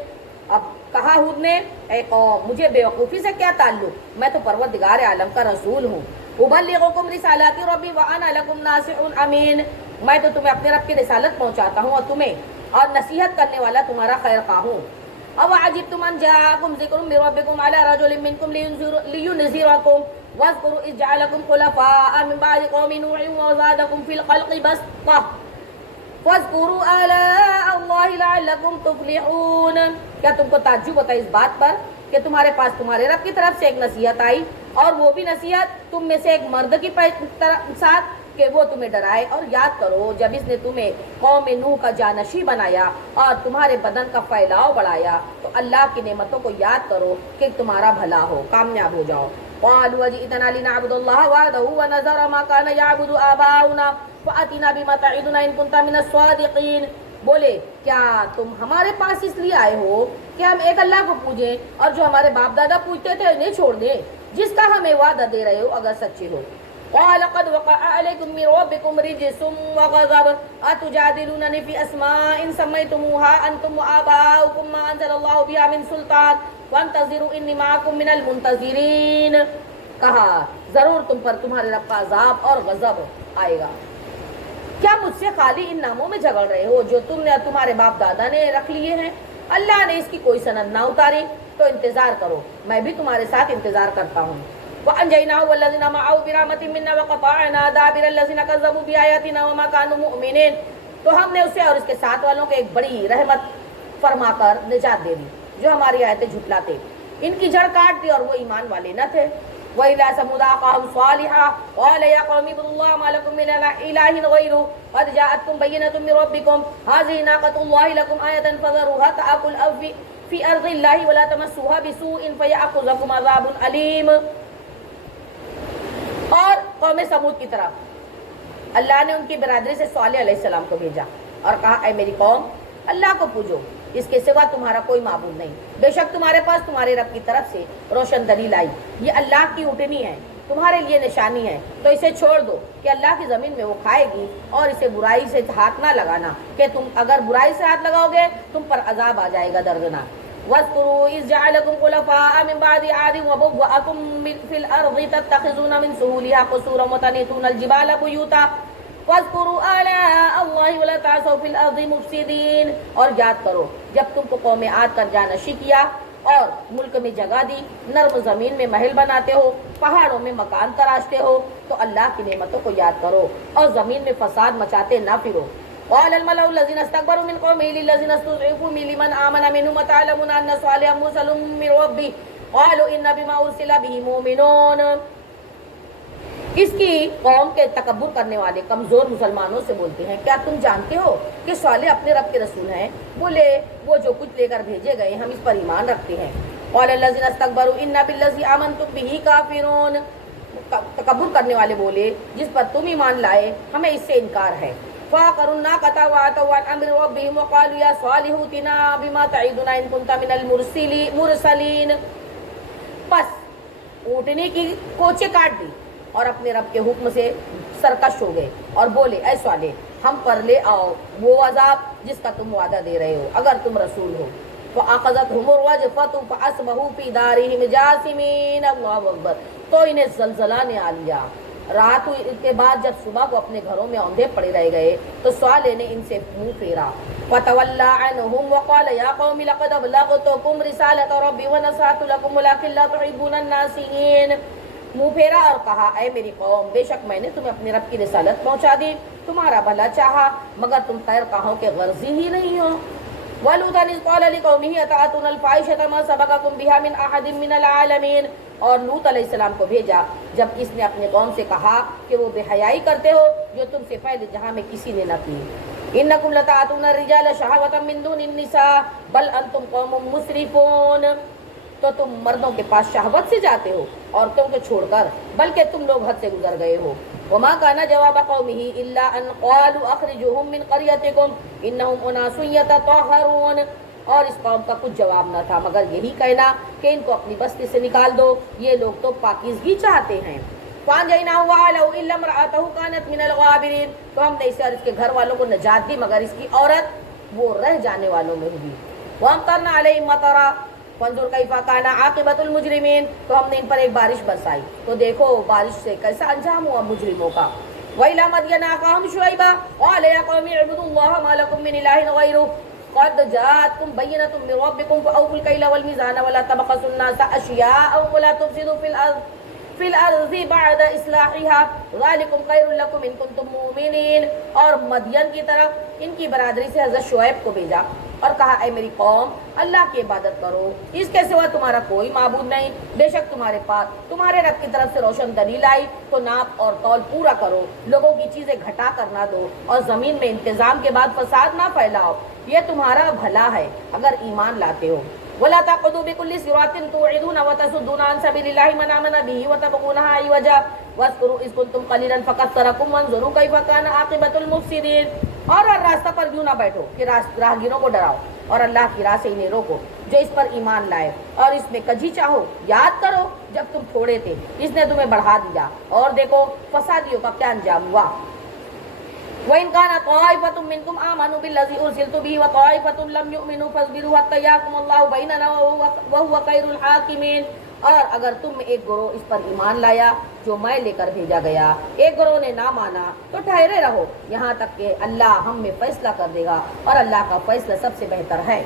اب کہا ہود نے اے قوم مجھے بے وقوفی سے کیا تعلق، میں تو پروردگار عالم کا رسول ہوں. ابلغکم رسالات ربی وانا لکم ناصح امین. میں تو تمہیں اپنے رب کی رسالت پہنچاتا ہوں اور نصیحت کرنے والا تمہارا خیر خواہ ہوں. او عجبتم ان جاءکم ذکر من ربکم علی رجل منکم لینذرکم واذکروا اذ جعلکم خلفاء من بعد قوم نوح وزادکم فی الخلق بسطہ فاذکروا آلاء اللہ لعلکم تفلحون. کیا تم کو تعجب ہوتا ہے اس بات پر کہ تمہارے پاس تمہارے رب کی طرف سے ایک نصیحت آئی اور وہ بھی نصیحت تم میں سے ایک مرد کی ساتھ کہ وہ تمہیں ڈرائے، اور یاد کرو جب اس نے تمہیں قوم نوح کا جانشی بنایا اور تمہارے بدن کا پھیلاؤ بڑھایا تو اللہ کی نعمتوں کو یاد کرو کہ تمہارا بھلا ہو، کامیاب ہو جاؤ. قالوا جئتنا لنعبد الله وحده ونذر ما كان يعبد آباؤنا فأتنا بما تعدنا إن كنت من الصادقين. بولے کیا تم ہمارے پاس اس لیے آئے ہو کہ ہم ایک اللہ کو پوجیں اور جو ہمارے باپ دادا پوجتے تھے انہیں چھوڑ دیں، جس کا ہمیں وعدہ دے رہے ہو اگر سچے ہو. قال قد وقع عليكم من ربكم رجس وغضب أتجادلونني في أسماء سميتموها أنتم وآباؤكم ما أنزل الله بها من سلطان وانتظروا إني معكم من المنتظرين. کہا ضرور تم پر تمہارے رب کا عذاب اور غضب آئے گا. کیا مجھ سے خالی ان ناموں میں جھگڑ رہے ہو جو تم نے اور تمہارے باپ دادا نے رکھ لیے ہیں؟ اللہ نے اس کی کوئی سند نہ اتاری تو انتظار کرو، میں بھی تمہارے ساتھ انتظار کرتا ہوں. وَأَنْجَيْنَاهُ وَالَّذِينَ مَعَهُ بِرَحْمَةٍ مِنَّا وَقَطَعْنَا دَابِرَ الَّذِينَ كَذَّبُوا بِآيَاتِنَا وَمَا كَانُوا مُؤْمِنِينَ. تو ہم نے اسے اور اس کے ساتھ والوں کو ایک بڑی رحمت فرما کر نجات دے دی جو ہماری آیتیں جھٹلاتے، ان کی جڑ کاٹ دی اور وہ ایمان والے نہ تھے. وَإِلَىٰ ثَمُودَ أَخَاهُمْ صَالِحًا قَالَ يَا قَوْمِ اعْبُدُوا اللَّهَ مَا لَكُم مِّنْ إِلَٰهٍ غَيْرُهُ قَدْ جَاءَتْكُم بَيِّنَةٌ مِّن رَّبِّكُمْ هَٰذِهِ نَاقَةُ اللَّهِ لَكُمْ آيَةً فَذَرُوهَا تَأْكُلْ فِي أَرْضِ اللَّهِ وَلَا تَمَسُّوهَا بِسُوءٍ فَيَأْخُذَكُمْ عَذَابٌ أَلِيمٌ. اور قوم سمود کی طرف اللہ نے ان کی برادری سے صالح علیہ السلام کو بھیجا اور کہا اے میری قوم اللہ کو پوجو، اس کے سوا تمہارا کوئی معبود نہیں، بے شک تمہارے پاس تمہارے رب کی طرف سے روشن دلیل آئی، یہ اللہ کی اٹھنی ہے، تمہارے لیے نشانی ہے، تو اسے چھوڑ دو کہ اللہ کی زمین میں وہ کھائے گی، اور اسے برائی سے ہاتھ نہ لگانا کہ تم اگر برائی سے ہاتھ لگاؤ گے تم پر عذاب آ جائے گا دردناک. وَاذْكُرُوا إِذْ جَعَلَكُمْ خُلَفَاءَ مِنْ بَعْدِ عَادٍ وَبَوَّأَكُمْ فِي الْأَرْضِ تَتَّخِذُونَ مِنْ سُهُولِهَا قُصُورًا وَتَنْحِتُونَ الْجِبَالَ بُيُوتًا وَاذْكُرُوا آلَاءَ اللَّهِ وَلَا تَعْثَوْا فِي الْأَرْضِ مُفْسِدِينَ. اور یاد کرو جب تم کو قوم عاد کا جانشی کیا اور ملک میں جگہ دی، نرم زمین میں محل بناتے ہو، پہاڑوں میں مکان تراشتے ہو، تو اللہ کی نعمتوں کو یاد کرو اور زمین میں فساد مچاتے نہ پھرو. قال الملأ الذين استكبروا من قومه للذين استضعفوا لمن آمن منهم أتعلمون أن صالحا مرسل من ربه قالوا إنا بما أرسل به مؤمنون. اس کی قوم کے تکبر کرنے والے کمزور مسلمانوں سے بولتے ہیں کیا تم جانتے ہو کہ صالح اپنے رب کے رسول ہیں؟ بولے وہ جو کچھ لے کر بھیجے گئے ہم اس پر ایمان رکھتے ہیں. قال الذين استكبروا إنا بالذي آمنتم به كافرون. تکبر کرنے والے بولے جس پر تم ایمان لائے ہمیں اس سے انکار ہے. فعقروا الناقة وعتوا عن أمر ربهم وقالوا يا صالح ائتنا بما تعدنا إن كنت من المرسلين. بس اونٹنی کی کوچے کاٹ دی اور اپنے رب کے حکم سے سرکش ہو گئے اور بولے اے صالح ہم پر لے آؤ وہ عذاب جس کا تم وعدہ دے رہے ہو اگر تم رسول ہو. فَأَخَذَتْهُمُ الرَّجْفَةُ فَأَصْبَحُوا فِي دَارِهِمْ جَاثِمِينَ. اللہ اکبر. تو انہیں زلزلہ نے آ لیا. رات کے بعد جب صبح کو اپنے گھروں میں اوندھے پڑے رہ گئے تو صالح نے ان سے منہ پھیرا. فَتَوَلَّى عَنْهُمْ وَقَالَ يَا قَوْمِ لَقَدْ أَبْلَغْتُكُمْ رِسَالَةَ رَبِّي وَنَصَحْتُ لَكُمْ وَلَكِنْ لَا تُحِبُّونَ النَّاصِحِينَ. منہ پھیرا اور کہا اے میری قوم بے شک میں نے تمہیں اپنے رب کی رسالت پہنچا دی تمہارا بھلا چاہا مگر تم خیر خواہوں کے غرضی ہی نہیں ہو. وَلُوطًا إِذْ قَالَ لِقَوْمِهِ أَتَأْتُونَ الْفَاحِشَةَ مَا سَبَقَكُم بِهَا مِنْ أَحَدٍ مِّنَ الْعَالَمِينَ. اور لوط علیہ السلام کو بھیجا جب اس نے اپنے قوم سے کہا کہ وہ بے حیائی کرتے ہو جو تم سے پہلے جہاں میں کسی نے نہ کی. إِنَّكُمْ لَتَأْتُونَ الرِّجَالَ شَهْوَةً مِّن دُونِ النِّسَاءِ بَلْ أَنتُمْ قَوْمٌ مُسْرِفُونَ. تو تم مردوں کے پاس شہوت سے جاتے ہو عورتوں کو چھوڑ کر بلکہ تم لوگ حد سے گزر گئے ہو. وما كان جواب قومه الا ان قالوا اخرجوهم من قريتكم انهم اناس يتطهرون. اور اس قوم کا کچھ جواب نہ تھا مگر یہی کہنا کہ ان کو اپنی بستی سے نکال دو یہ لوگ تو پاکیزگی چاہتے ہیں. فَأَنْجَيْنَاهُ وَأَهْلَهُ إِلَّا امْرَأَتَهُ كَانَتْ مِنَ الْغَابِرِينَ. تو ہم نے اسے اور اس کے گھر والوں کو نجات دی مگر اس کی عورت وہ رہ جانے والوں میں ہوئی. وَأَمْطَرْنَا عَلَيْهِمْ مَطَرًا فَانظُرْ كَيْفَ كَانَ عَاقِبَةُ الْمُجْرِمِينَ. تو ہم نے ان پر ایک بارش برسائی تو دیکھو بارش سے کیسا انجام ہوا مجرموں کا. وَإِلَىٰ مَدْيَنَ أَخَاهُمْ شُعَيْبًا قَالَ يَا قَوْمِ اعْبُدُوا اللَّهَ مَا لَكُم مِّنْ إِلَٰهٍ غَيْرُهُ قَدْ جَاءَتْكُم بَيِّنَةٌ مِّن رَّبِّكُمْ فَأَوْفُوا الْكَيْلَ وَالْمِيزَانَ وَلَا تَبْخَسُوا النَّاسَ أَشْيَاءَهُمْ وَلَا تُفْسِدُوا فِي الْأَرْضِ بَعْدَ إِصْلَاحِهَا ذَٰلِكُمْ خَيْرٌ لَّكُمْ إِن كُنتُم مُّؤْمِنِينَ. اور مدین کی طرف ان کی برادری سے حضرت شعیب کو بھیجا اور کہا اے میری قوم اللہ کی عبادت کرو اس کے سوا تمہارا کوئی معبود نہیں بے شک تمہارے پاس تمہارے رب کی طرف سے روشن دلیل آئی تو ناپ اور تول پورا کرو لوگوں کی چیزیں گھٹا کر نہ دو اور زمین میں انتظام کے بعد فساد نہ پھیلاؤ یہ تمہارا بھلا ہے اگر ایمان لاتے ہو. وَلَا تَقْعُدُوا بِكُلِّ صِرَاطٍ تُوعِدُونَ وَتَصُدُّونَ عَن سَبِيلِ اللَّهِ مَنْ آمَنَ بِهِ وَتَبْغُونَهَا عِوَجًا وَاذْكُرُوا إِذْ كُنتُمْ قَلِيلًا فَكَثَّرَكُمْ وَانظُرُوا كَيْفَ كَانَ عَاقِبَةُ الْمُفْسِدِينَ. اور ہر راستہ پر یوں نہ بیٹھو کہ راہگیروں کو ڈراؤ اور اللہ کی راہ سے انہیں روکو جو اس پر ایمان لائے اور اس میں کجی چاہو یاد کرو جب تم تھوڑے تھے اس نے تمہیں بڑھا دیا اور دیکھو فسادیوں کا کیا انجام ہوا. وَإِنْ كَانَ طَائِفَةٌ مِّنكُمْ آمَنُوا بِالَّذِي أُرْسِلْتُ بِهِ وَطَائِفَةٌ لَّمْ يُؤْمِنُوا فَاصْبِرُوا حَتَّىٰ يَحْكُمَ اللَّهُ بَيْنَنَا وَهُوَ خَيْرُ الْحَاكِمِينَ. اور اگر تم میں ایک گروہ اس پر ایمان لایا جو میں لے کر بھیجا گیا ایک گروہ نے نہ مانا تو ٹھہرے رہو یہاں تک کہ اللہ ہم میں فیصلہ کر دے گا اور اللہ کا فیصلہ سب سے بہتر ہے.